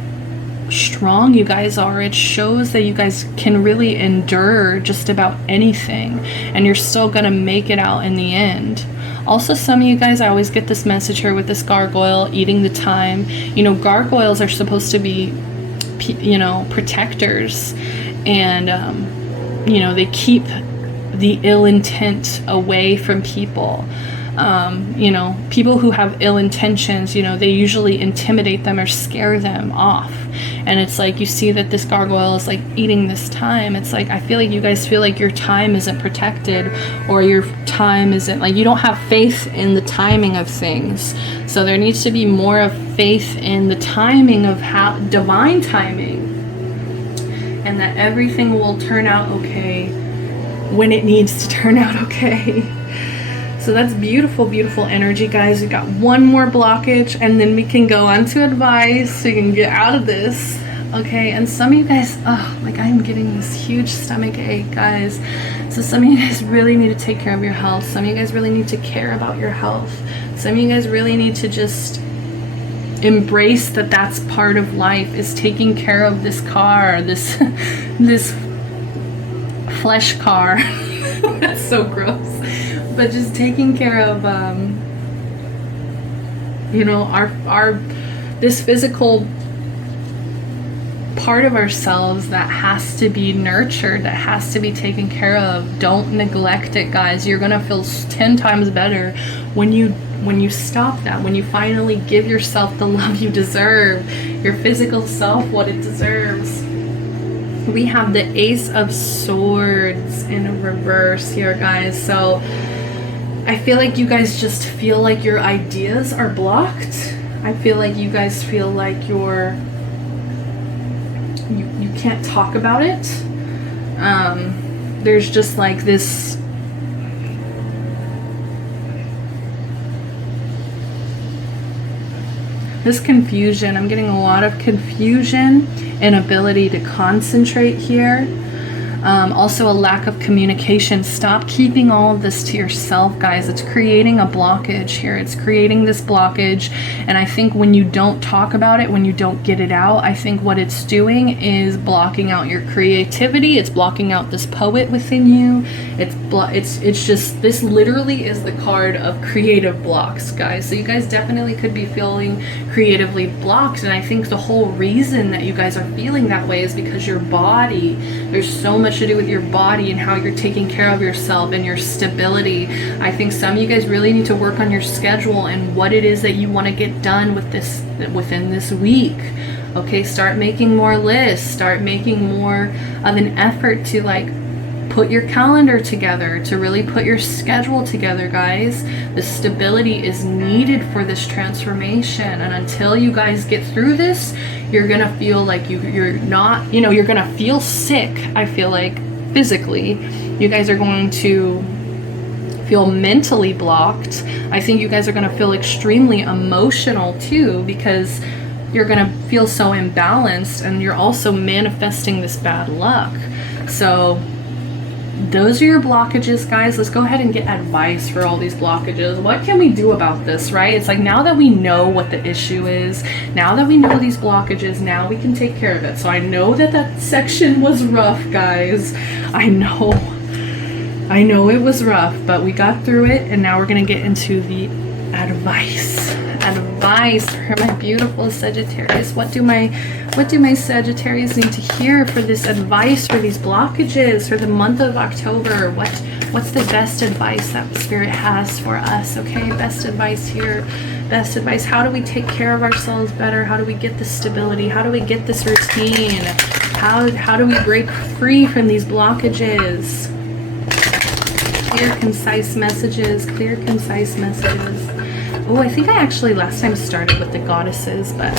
strong you guys are. It shows that you guys can really endure just about anything, and you're still gonna make it out in the end. Also, some of you guys, I always get this message here with this gargoyle eating the time. You know, gargoyles are supposed to be, you know, protectors, and you know, they keep the ill intent away from people. You know, people who have ill intentions, you know, they usually intimidate them or scare them off. And it's like, you see that this gargoyle is like eating this time. It's like, I feel like you guys feel like your time isn't protected, or your time isn't, like, you don't have faith in the timing of things. So there needs to be more of faith in the timing of how divine timing, and that everything will turn out okay when it needs to turn out okay. So that's beautiful, beautiful energy, guys. We got one more blockage, and then we can go on to advice so you can get out of this. Okay, and some of you guys, like I'm getting this huge stomach ache, guys. So some of you guys really need to take care of your health. Some of you guys really need to care about your health. Some of you guys really need to just embrace that that's part of life, is taking care of this car, this flesh car. That's so gross. but just taking care of, you know, this physical part of ourselves that has to be nurtured, that has to be taken care of. Don't neglect it, guys. You're gonna feel 10 times better when you stop that, when you finally give yourself the love you deserve, your physical self what it deserves. We have the Ace of Swords in reverse here, guys. So I feel like you guys just feel like your ideas are blocked. I feel like you guys feel like you can't talk about it. There's just like this confusion. I'm getting a lot of confusion, inability to concentrate here. Also a lack of communication. Stop keeping all of this to yourself, guys. It's creating a blockage here. It's creating this blockage. And I think when you don't talk about it, when you don't get it out, I think what it's doing is blocking out your creativity. It's blocking out this poet within you. It's just, this literally is the card of creative blocks, guys. So you guys definitely could be feeling creatively blocked. And I think the whole reason that you guys are feeling that way is because your body, there's so much to do with your body and how you're taking care of yourself and your stability. I think some of you guys really need to work on your schedule and what it is that you want to get done with this within this week. Okay, start making more lists, start making more of an effort to like put your calendar together, to really put your schedule together, guys. The stability is needed for this transformation, and until you guys get through this, you're gonna feel like you're not, you know, you're gonna feel sick. I feel like physically you guys are going to feel mentally blocked. I think you guys are gonna feel extremely emotional too, because you're gonna feel so imbalanced, and you're also manifesting this bad luck. So those are your blockages, guys. Let's go ahead and get advice for all these blockages. What can we do about this, right? It's like, now that we know what the issue is, now that we know these blockages, now we can take care of it. So I know that section was rough, guys. I know it was rough, but we got through it, and now we're gonna get into the advice for my beautiful Sagittarius. What do my Sagittarius need to hear for this advice, for these blockages, for the month of October? What's the best advice that Spirit has for us? Okay, best advice here. Best advice. How do we take care of ourselves better? How do we get this stability? How do we get this routine? How do we break free from these blockages? Clear, concise messages. Clear, concise messages. Oh, I think I actually last time started with the goddesses, but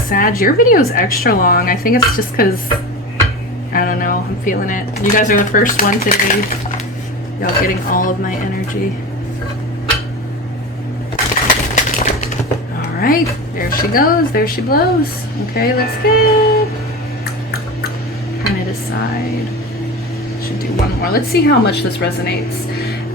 Sag, your video is extra long. I think it's just because, I don't know, I'm feeling it. You guys are the first one today. Y'all getting all of my energy. All right, there she goes. There she blows. Okay, let's get turn it aside. Should do one more. Let's see how much this resonates.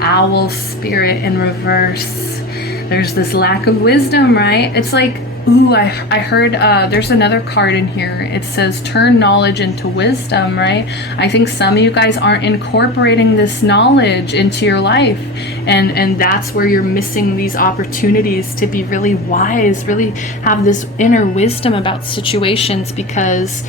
Owl spirit in reverse. There's this lack of wisdom, right? It's like, ooh, I heard there's another card in here. It says turn knowledge into wisdom, right? I think some of you guys aren't incorporating this knowledge into your life, and that's where you're missing these opportunities to be really wise, really have this inner wisdom about situations, because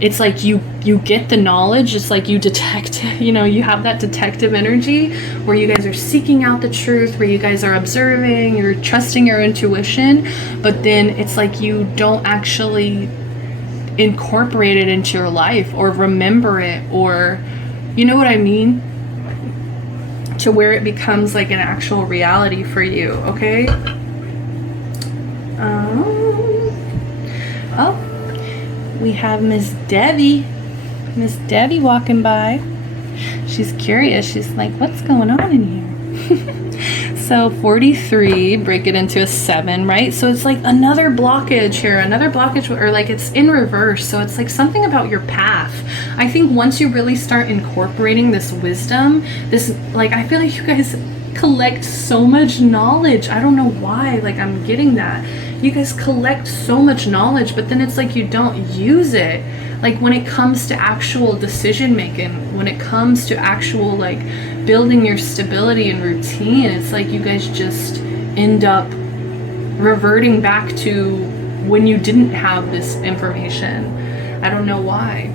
it's like you get the knowledge. It's like you detect, you know, you have that detective energy where you guys are seeking out the truth, where you guys are observing, you're trusting your intuition, but then it's like you don't actually incorporate it into your life or remember it, or, you know what I mean? To where it becomes like an actual reality for you, okay? Oh. We have Miss Debbie walking by. She's curious. She's like, what's going on in here? So 43, break it into a 7, right? So it's like another blockage here, another blockage, or like it's in reverse. So it's like something about your path. I think once you really start incorporating this wisdom, this, like, I feel like you guys, collect so much knowledge. I don't know why, like, I'm getting that. You guys collect so much knowledge, but then it's like you don't use it. Like, when it comes to actual decision making, when it comes to actual, like, building your stability and routine, it's like you guys just end up reverting back to when you didn't have this information. I don't know why.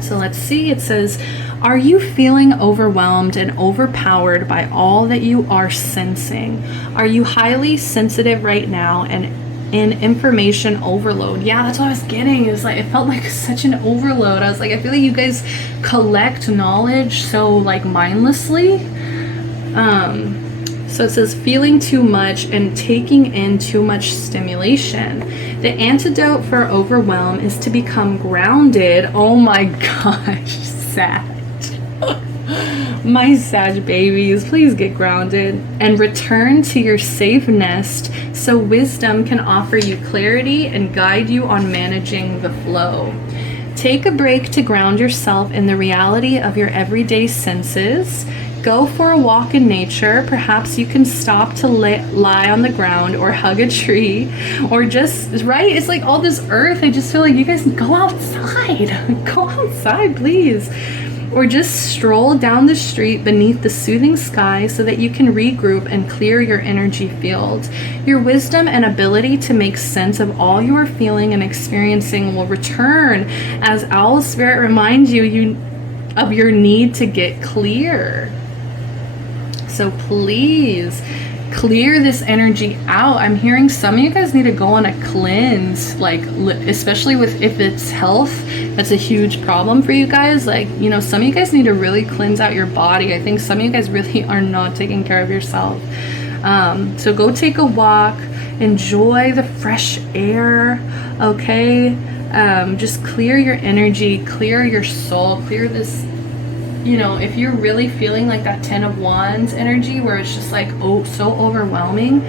So let's see. It says, are you feeling overwhelmed and overpowered by all that you are sensing? Are you highly sensitive right now and in information overload? Yeah, that's what I was getting. It was like, it felt like such an overload. I was like, I feel like you guys collect knowledge so, like, mindlessly. So it says feeling too much and taking in too much stimulation. The antidote for overwhelm is to become grounded. Oh my gosh, Sag. My Sag babies, please get grounded and return to your safe nest so wisdom can offer you clarity and guide you on managing the flow. Take a break to ground yourself in the reality of your everyday senses. Go for a walk in nature. Perhaps you can stop to lie on the ground or hug a tree or just, right? It's like all this earth. I just feel like you guys go outside. Go outside, please. Or just stroll down the street beneath the soothing sky so that you can regroup and clear your energy field. Your wisdom and ability to make sense of all you are feeling and experiencing will return as Owl Spirit reminds you of your need to get clear. So please clear this energy out. I'm hearing some of you guys need to go on a cleanse, like, especially with, if it's health, that's a huge problem for you guys. Like, you know, some of you guys need to really cleanse out your body. I think some of you guys really are not taking care of yourself. So go take a walk, enjoy the fresh air, okay? Just clear your energy, clear your soul, clear this. You know, if you're really feeling like that 10 of Wands energy where it's just like, oh, so overwhelming,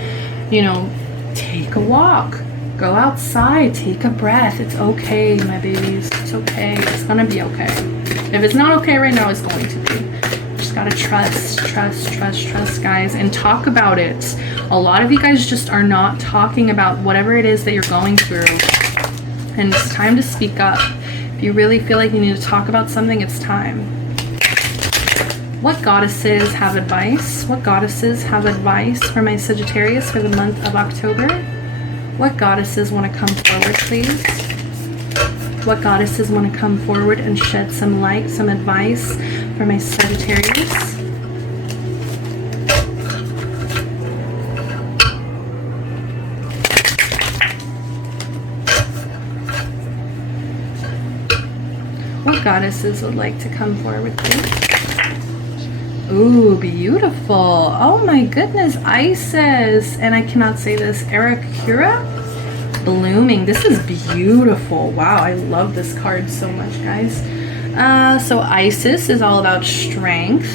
you know, take a walk, go outside, take a breath. It's okay, my babies. It's okay. It's gonna be okay. If it's not okay right now, it's going to be. Just gotta trust, guys, and talk about it. A lot of you guys just are not talking about whatever it is that you're going through. And it's time to speak up. If you really feel like you need to talk about something, it's time. What goddesses have advice? What goddesses have advice for my Sagittarius for the month of October? What goddesses want to come forward, please? What goddesses want to come forward and shed some light, some advice for my Sagittarius? What goddesses would like to come forward, please? Ooh, beautiful. Oh my goodness, Isis. And I cannot say this. Ericura? Blooming. This is beautiful. Wow, I love this card so much, guys. So Isis is all about strength.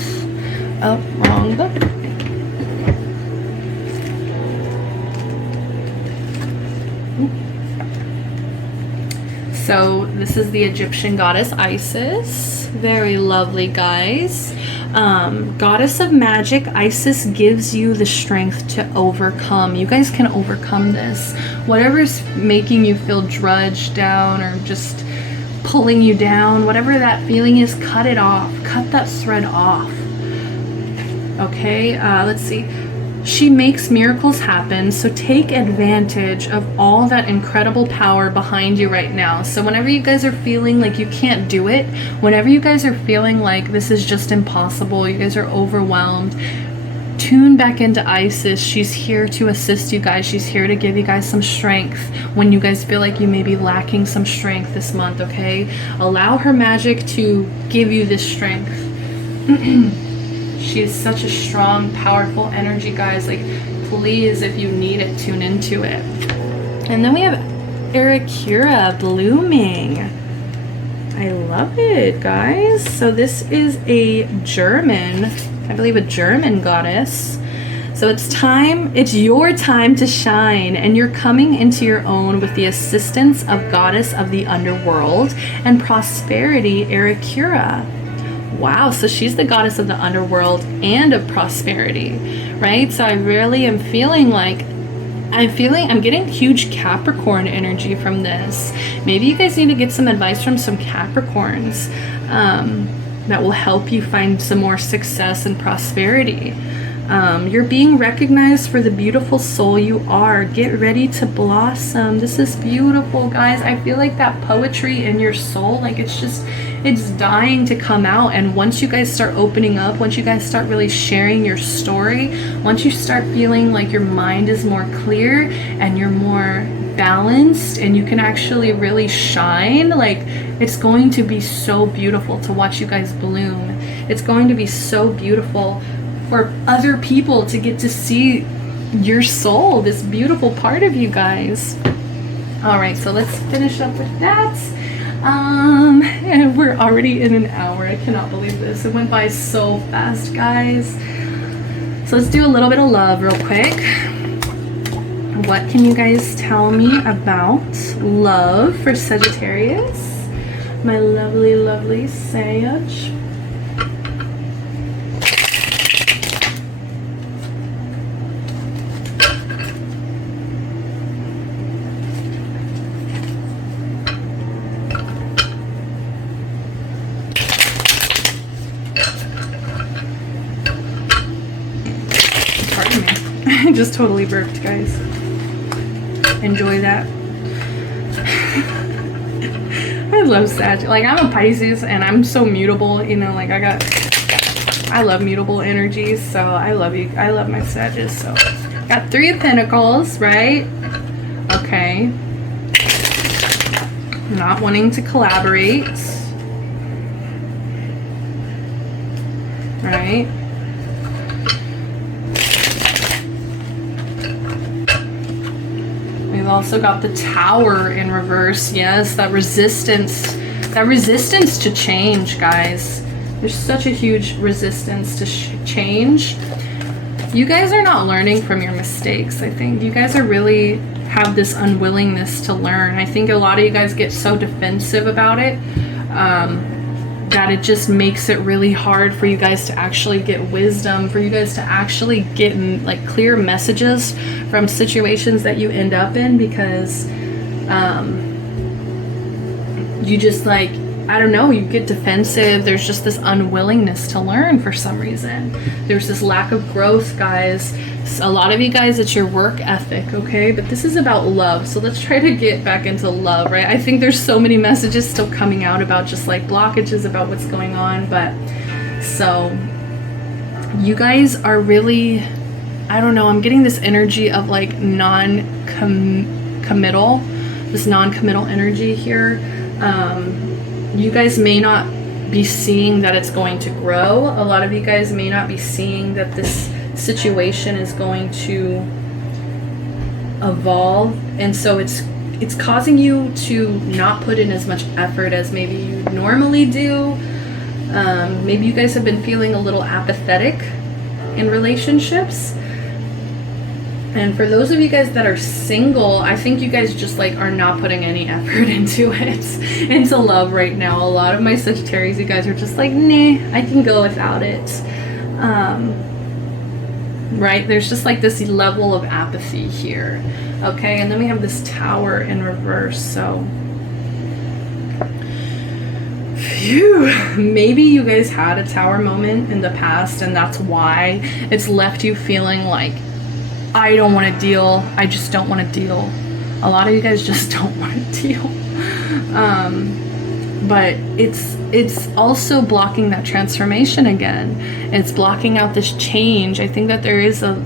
Oh, wrong book. So this is the Egyptian goddess Isis. Very lovely, guys. Goddess of magic, Isis gives you the strength to overcome. You guys can overcome this. Whatever's making you feel drudged down or just pulling you down, whatever that feeling is, cut it off. Cut that thread off. Okay, let's see. She makes miracles happen, so take advantage of all that incredible power behind you right now. So whenever you guys are feeling like you can't do it, whenever you guys are feeling like this is just impossible, you guys are overwhelmed, tune back into Isis. She's here to assist you guys. She's here to give you guys some strength when you guys feel like you may be lacking some strength this month, okay? Allow her magic to give you this strength. She is such a strong, powerful energy, guys. Like, please, if you need it, tune into it. And then we have Ericura blooming. I love it, guys. So this is a German, I believe a German goddess. So it's your time to shine, and you're coming into your own with the assistance of goddess of the underworld and prosperity, Ericura. Wow, so she's the goddess of the underworld and of prosperity, right? So I really am feeling like I'm getting huge Capricorn energy from this. Maybe you guys need to get some advice from some Capricorns that will help you find some more success and prosperity. You're being recognized for the beautiful soul you are. Get ready to blossom. This is beautiful, guys. I feel like that poetry in your soul, like it's dying to come out. And once you guys start opening up, once you guys start really sharing your story, once you start feeling like your mind is more clear and you're more balanced and you can actually really shine, like, it's going to be so beautiful to watch you guys bloom. It's going to be so beautiful for other people to get to see your soul, this beautiful part of you guys. All right, so let's finish up with that. And we're already in an hour. I cannot believe this. It went by so fast, guys. So let's do a little bit of love real quick. What can you guys tell me about love for Sagittarius? My lovely, lovely Sage. I just totally burped, guys. Enjoy that. I love Sag. Like, I'm a Pisces and I'm so mutable, you know, like I love mutable energies, so I love you. I love my Sages. So got 3 of Pentacles, right? Okay. Not wanting to collaborate. Right? We've also got the Tower in reverse. Yes, that resistance to change, guys. There's such a huge resistance to change. You guys are not learning from your mistakes. I think you guys are really have this unwillingness to learn. I think a lot of you guys get so defensive about it that it just makes it really hard for you guys to actually get wisdom, for you guys to actually get like clear messages from situations that you end up in, because you just, like, I don't know, you get defensive. There's just this unwillingness to learn for some reason. There's this lack of growth, guys. A lot of you guys, it's your work ethic, okay? But this is about love, so let's try to get back into love, right? I think there's so many messages still coming out about just like blockages, about what's going on, but so you guys are really, I don't know, I'm getting this energy of like non-committal, this non-committal energy here. You guys may not be seeing that it's going to grow. A lot of you guys may not be seeing that this situation is going to evolve, and so it's causing you to not put in as much effort as maybe you normally do. Maybe you guys have been feeling a little apathetic in relationships. And for those of you guys that are single, I think you guys just like are not putting any effort into it, into love right now. A lot of my Sagittarius, you guys are just like, nah, I can go without it. Right? There's just like this level of apathy here. Okay, and then we have this Tower in reverse, so phew. Maybe you guys had a Tower moment in the past, and that's why it's left you feeling like, I don't want to deal. I just don't want to deal. A lot of you guys just don't want to deal. But it's also blocking that transformation again. It's blocking out this change. I think that there is a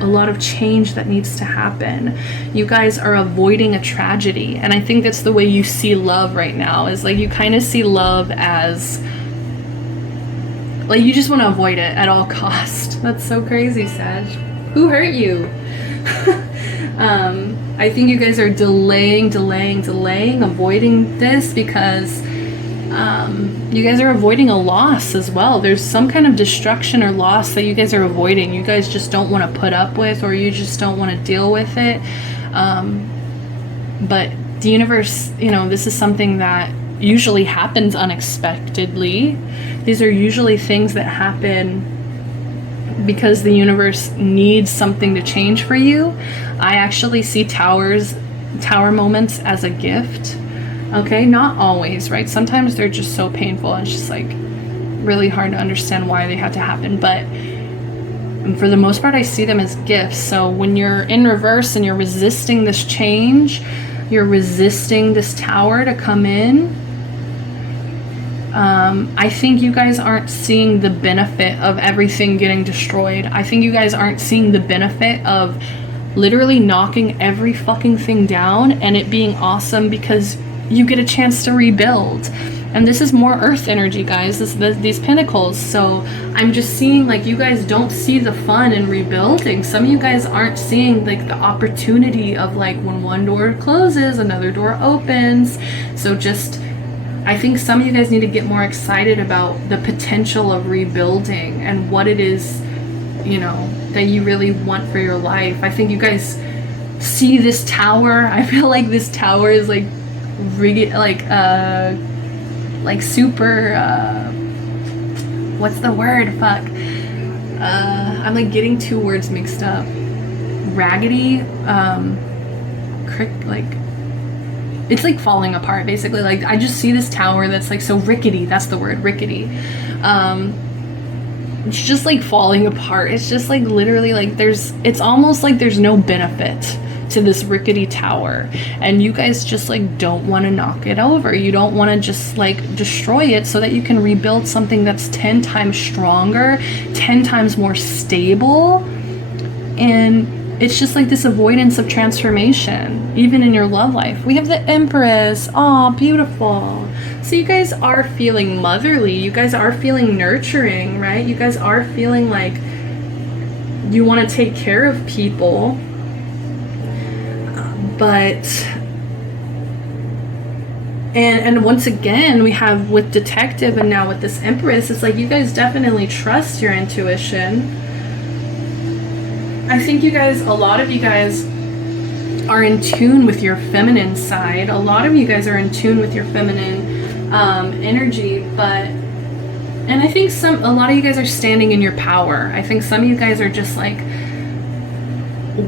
lot of change that needs to happen. You guys are avoiding a tragedy. And I think that's the way you see love right now, is like you kind of see love as like you just want to avoid it at all cost. That's so crazy, Sag. Who hurt you? I think you guys are delaying, avoiding this because you guys are avoiding a loss as well. There's some kind of destruction or loss that you guys are avoiding. You guys just don't want to put up with, or you just don't want to deal with it. But the universe, you know, this is something that usually happens unexpectedly. These are usually things that happen because the universe needs something to change for you. I actually see tower moments as a gift. Okay, not always, right? Sometimes they're just so painful and it's just like really hard to understand why they had to happen, but for the most part I see them as gifts. So when you're in reverse and you're resisting this change, you're resisting this tower to come in, I think you guys aren't seeing the benefit of everything getting destroyed. I think you guys aren't seeing the benefit of literally knocking every fucking thing down and it being awesome because you get a chance to rebuild. And this is more earth energy, guys, these pentacles. So I'm just seeing like you guys don't see the fun in rebuilding. Some of you guys aren't seeing like the opportunity of like when one door closes, another door opens. So just, I think some of you guys need to get more excited about the potential of rebuilding and what it is, you know, that you really want for your life. I think you guys see this tower. I feel like this tower is like super, what's the word? Fuck. I'm like getting two words mixed up. Raggedy, like, it's like falling apart basically. Like I just see this tower that's like so rickety. That's the word, rickety. It's just like falling apart. It's just like literally like it's almost like there's no benefit to this rickety tower, and you guys just like don't want to knock it over. You don't want to just like destroy it so that you can rebuild something that's 10 times stronger, 10 times more stable. And it's just like this avoidance of transformation, even in your love life. We have the Empress. Oh, beautiful. So you guys are feeling motherly. You guys are feeling nurturing, right? You guys are feeling like you want to take care of people. But and once again we have with Detective and now with this Empress, it's like you guys definitely trust your intuition. I think you guys, a lot of you guys are in tune with your feminine side. A lot of you guys are in tune with your feminine energy, and I think a lot of you guys are standing in your power. I think some of you guys are just like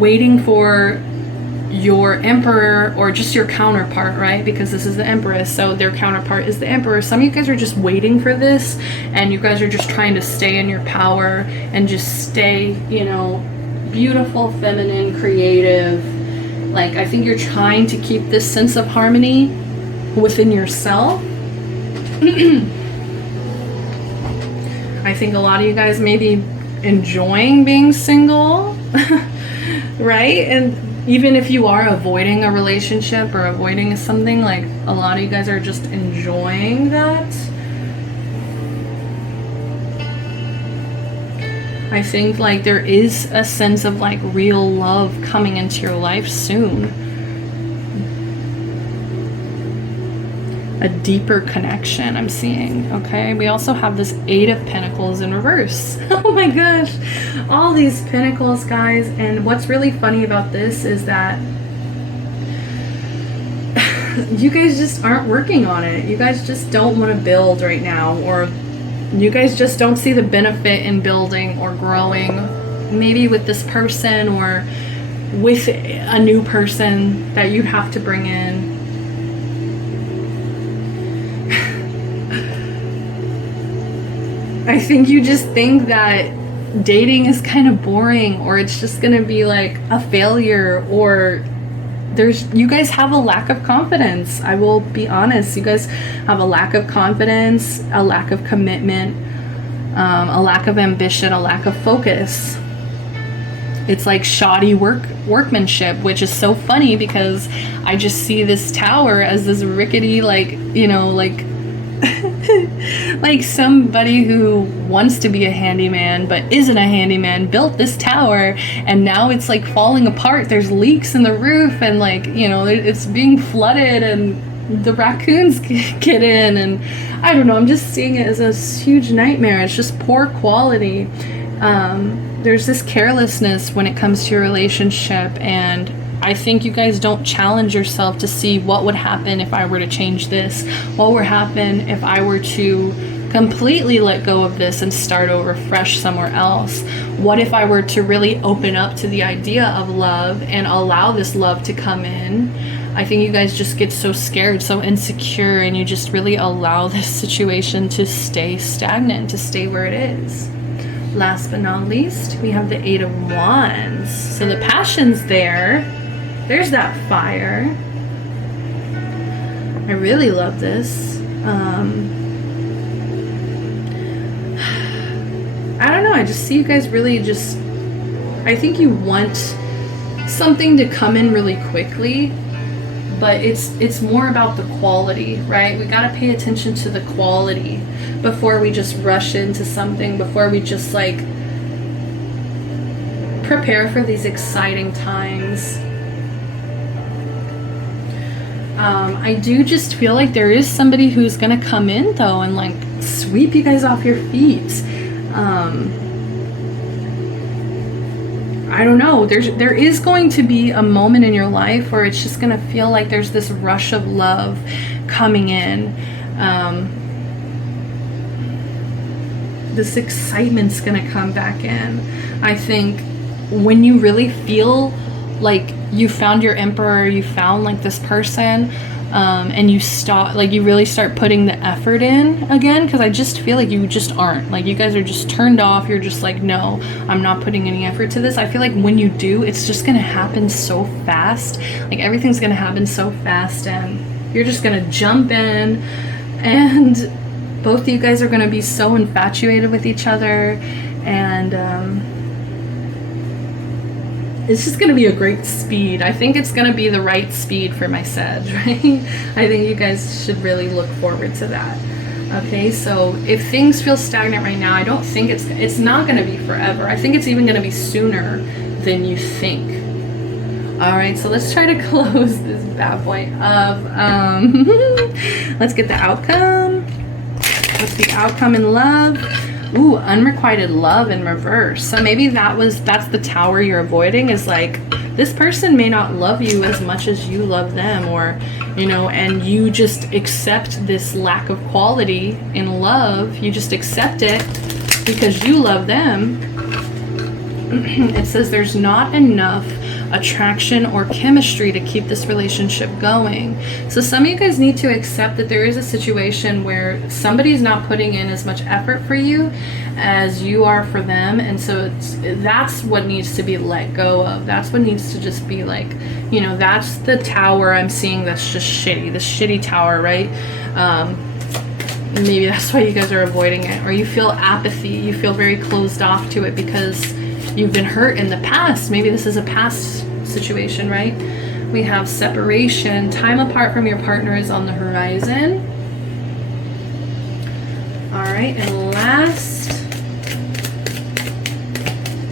waiting for your emperor or just your counterpart, right? Because this is the Empress, so their counterpart is the Emperor. Some of you guys are just waiting for this, and you guys are just trying to stay in your power and just stay, you know, beautiful, feminine, creative. Like I think you're trying to keep this sense of harmony within yourself. I think a lot of you guys may be enjoying being single, right? And even if you are avoiding a relationship or avoiding something, like a lot of you guys are just enjoying that. I think like there is a sense of like real love coming into your life soon. A deeper connection I'm seeing, okay? We also have this 8 of Pentacles in reverse. Oh my gosh, all these Pentacles, guys. And what's really funny about this is that you guys just aren't working on it. You guys just don't want to build right now, or you guys just don't see the benefit in building or growing, maybe with this person or with a new person that you have to bring in. I think you just think that dating is kind of boring, or it's just gonna be like a failure, or you guys have a lack of confidence. I will be honest, you guys have a lack of confidence, a lack of commitment, a lack of ambition, a lack of focus. It's like shoddy workmanship, which is so funny because I just see this tower as this rickety, like, you know, like like somebody who wants to be a handyman but isn't a handyman built this tower, and now it's like falling apart. There's leaks in the roof, and like, you know, it's being flooded, and the raccoons get in, and I don't know, I'm just seeing it as a huge nightmare. It's just poor quality. There's this carelessness when it comes to your relationship, and I think you guys don't challenge yourself to see what would happen if I were to change this. What would happen if I were to completely let go of this and start over fresh somewhere else? What if I were to really open up to the idea of love and allow this love to come in? I think you guys just get so scared, so insecure, and you just really allow this situation to stay stagnant, to stay where it is. Last but not least, we have the Eight of Wands. So the passion's there. There's that fire. I really love this. I don't know, I just see you guys really just, I think you want something to come in really quickly, but it's more about the quality, right? We got to pay attention to the quality before we just rush into something, before we just like prepare for these exciting times. I do just feel like there is somebody who's gonna come in though and like sweep you guys off your feet. I don't know, there is going to be a moment in your life where it's just gonna feel like there's this rush of love coming in. This excitement's gonna come back in. I think when you really feel like you found your emperor, you found like this person, and you stop, like you really start putting the effort in again, because I just feel like you just aren't, like you guys are just turned off. You're just like, no, I'm not putting any effort to this. I feel like when you do, it's just gonna happen so fast, like everything's gonna happen so fast, and you're just gonna jump in, and both of you guys are gonna be so infatuated with each other, and it's just gonna be a great speed. I think it's gonna be the right speed for my Sag, right? I think you guys should really look forward to that. Okay, so if things feel stagnant right now, I don't think it's not gonna be forever. I think it's even gonna be sooner than you think. All right, so let's try to close this bad boy up. Let's get the outcome. What's the outcome in love? Ooh, unrequited love in reverse. So maybe that's the tower you're avoiding, is like this person may not love you as much as you love them, or you know, and you just accept this lack of quality in love. You just accept it because you love them. It says there's not enough attraction or chemistry to keep this relationship going. So some of you guys need to accept that there is a situation where somebody's not putting in as much effort for you as you are for them, and so that's what needs to be let go of. That's what needs to just be like, you know, that's the tower I'm seeing that's just shitty, the shitty tower, right? Maybe that's why you guys are avoiding it, or you feel apathy, you feel very closed off to it because you've been hurt in the past. Maybe this is a past situation, right? We have separation. Time apart from your partner is on the horizon. All right, and last,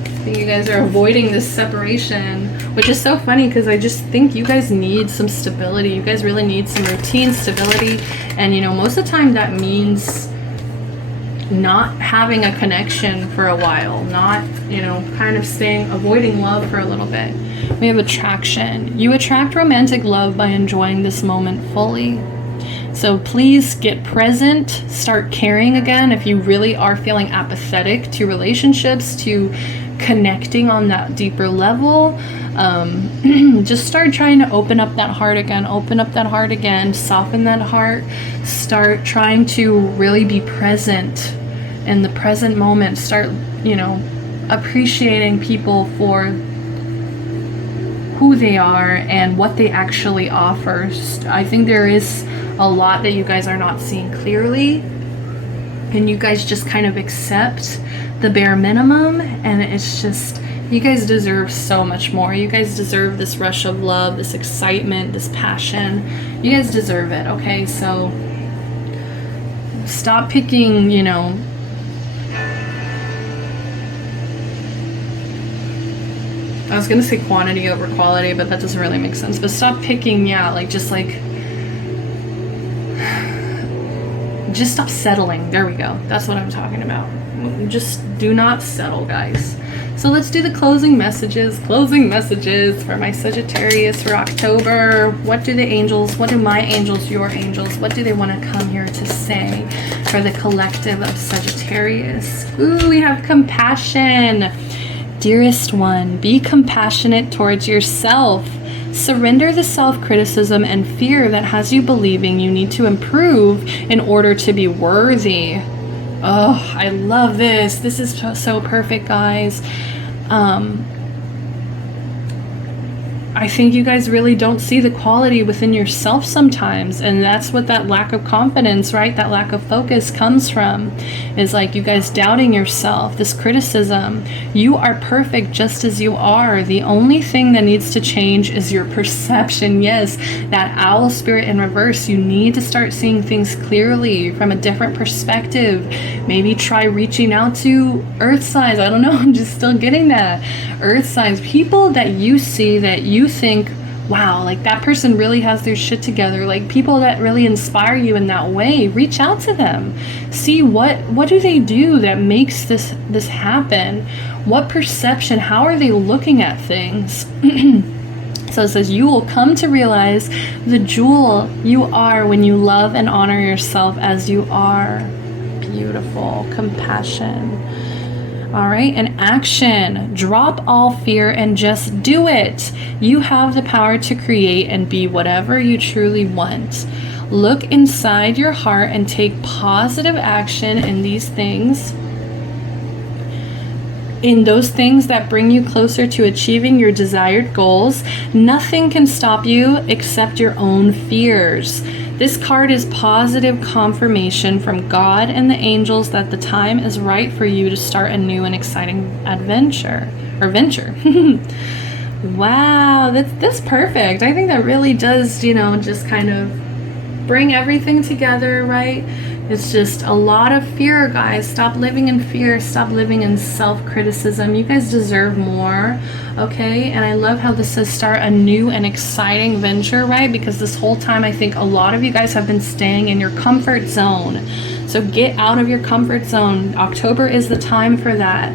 I think you guys are avoiding this separation, which is so funny because I just think you guys need some stability. You guys really need some routine, stability, and you know, most of the time that means not having a connection for a while, not, you know, kind of avoiding love for a little bit. We have attraction. You attract romantic love by enjoying this moment fully. So please get present, start caring again. If you really are feeling apathetic to relationships, to connecting on that deeper level, just start trying to open up that heart again, soften that heart, start trying to really be present in the present moment. Start, you know, appreciating people for who they are and what they actually offer. I think there is a lot that you guys are not seeing clearly, and you guys just kind of accept the bare minimum, and it's just, you guys deserve so much more. You guys deserve this rush of love, this excitement, this passion. You guys deserve it, okay? So stop picking, you know, I was gonna say quantity over quality, but that doesn't really make sense. But stop picking, just stop settling. There we go. That's what I'm talking about. Just do not settle, guys. So let's do the closing messages for my Sagittarius for October. What do the angels, what do my angels, your angels, what do they want to come here to say for the collective of Sagittarius? Ooh, we have compassion. Dearest one, be compassionate towards yourself. Surrender the self-criticism and fear that has you believing you need to improve in order to be worthy. Oh, I love this. This is so perfect, guys. I think you guys really don't see the quality within yourself sometimes, and that's what that lack of confidence, right? That lack of focus comes from, is like you guys doubting yourself, this criticism. You are perfect just as you are. The only thing that needs to change is your perception. Yes, that owl spirit in reverse. You need to start seeing things clearly from a different perspective. Maybe try reaching out to earth signs. I don't know, I'm just still getting that. Earth signs, people that you see that you think, wow, like that person really has their shit together, like people that really inspire you in that way. Reach out to them, see what do they do that makes this happen. What perception, how are they looking at things? So it says, you will come to realize the jewel you are when you love and honor yourself as you are. Beautiful. Compassion. All right, and action. Drop all fear and just do it. You have the power to create and be whatever you truly want. Look inside your heart and take positive action in these things. In those things that bring you closer to achieving your desired goals. Nothing can stop you except your own fears. This card is positive confirmation from God and the angels that the time is right for you to start a new and exciting adventure or venture. Wow, that's perfect. I think that really does, you know, just kind of bring everything together, right? It's just a lot of fear, guys. Stop living in fear. Stop living in self-criticism. You guys deserve more, okay? And I love how this says start a new and exciting venture, right? Because this whole time, I think a lot of you guys have been staying in your comfort zone. So get out of your comfort zone. October is the time for that.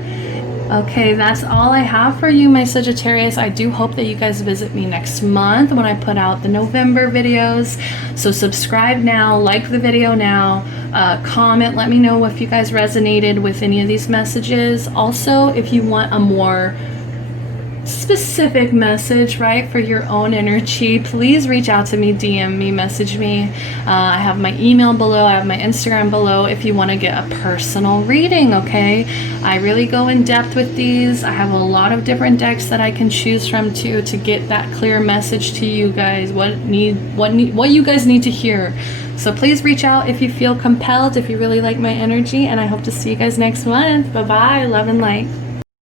Okay, that's all I have for you, my Sagittarius. I do hope that you guys visit me next month when I put out the November videos. So subscribe now, like the video now, comment, let me know if you guys resonated with any of these messages. Also, if you want a more specific message, right, for your own energy, please reach out to me, DM me, message me. I have my email below, I have my Instagram below if you want to get a personal reading, okay? I really go in depth with these. I have a lot of different decks that I can choose from too to get that clear message to you guys, what you guys need to hear. So please reach out if you feel compelled, if you really like my energy, and I hope to see you guys next month. Bye-bye, love and light.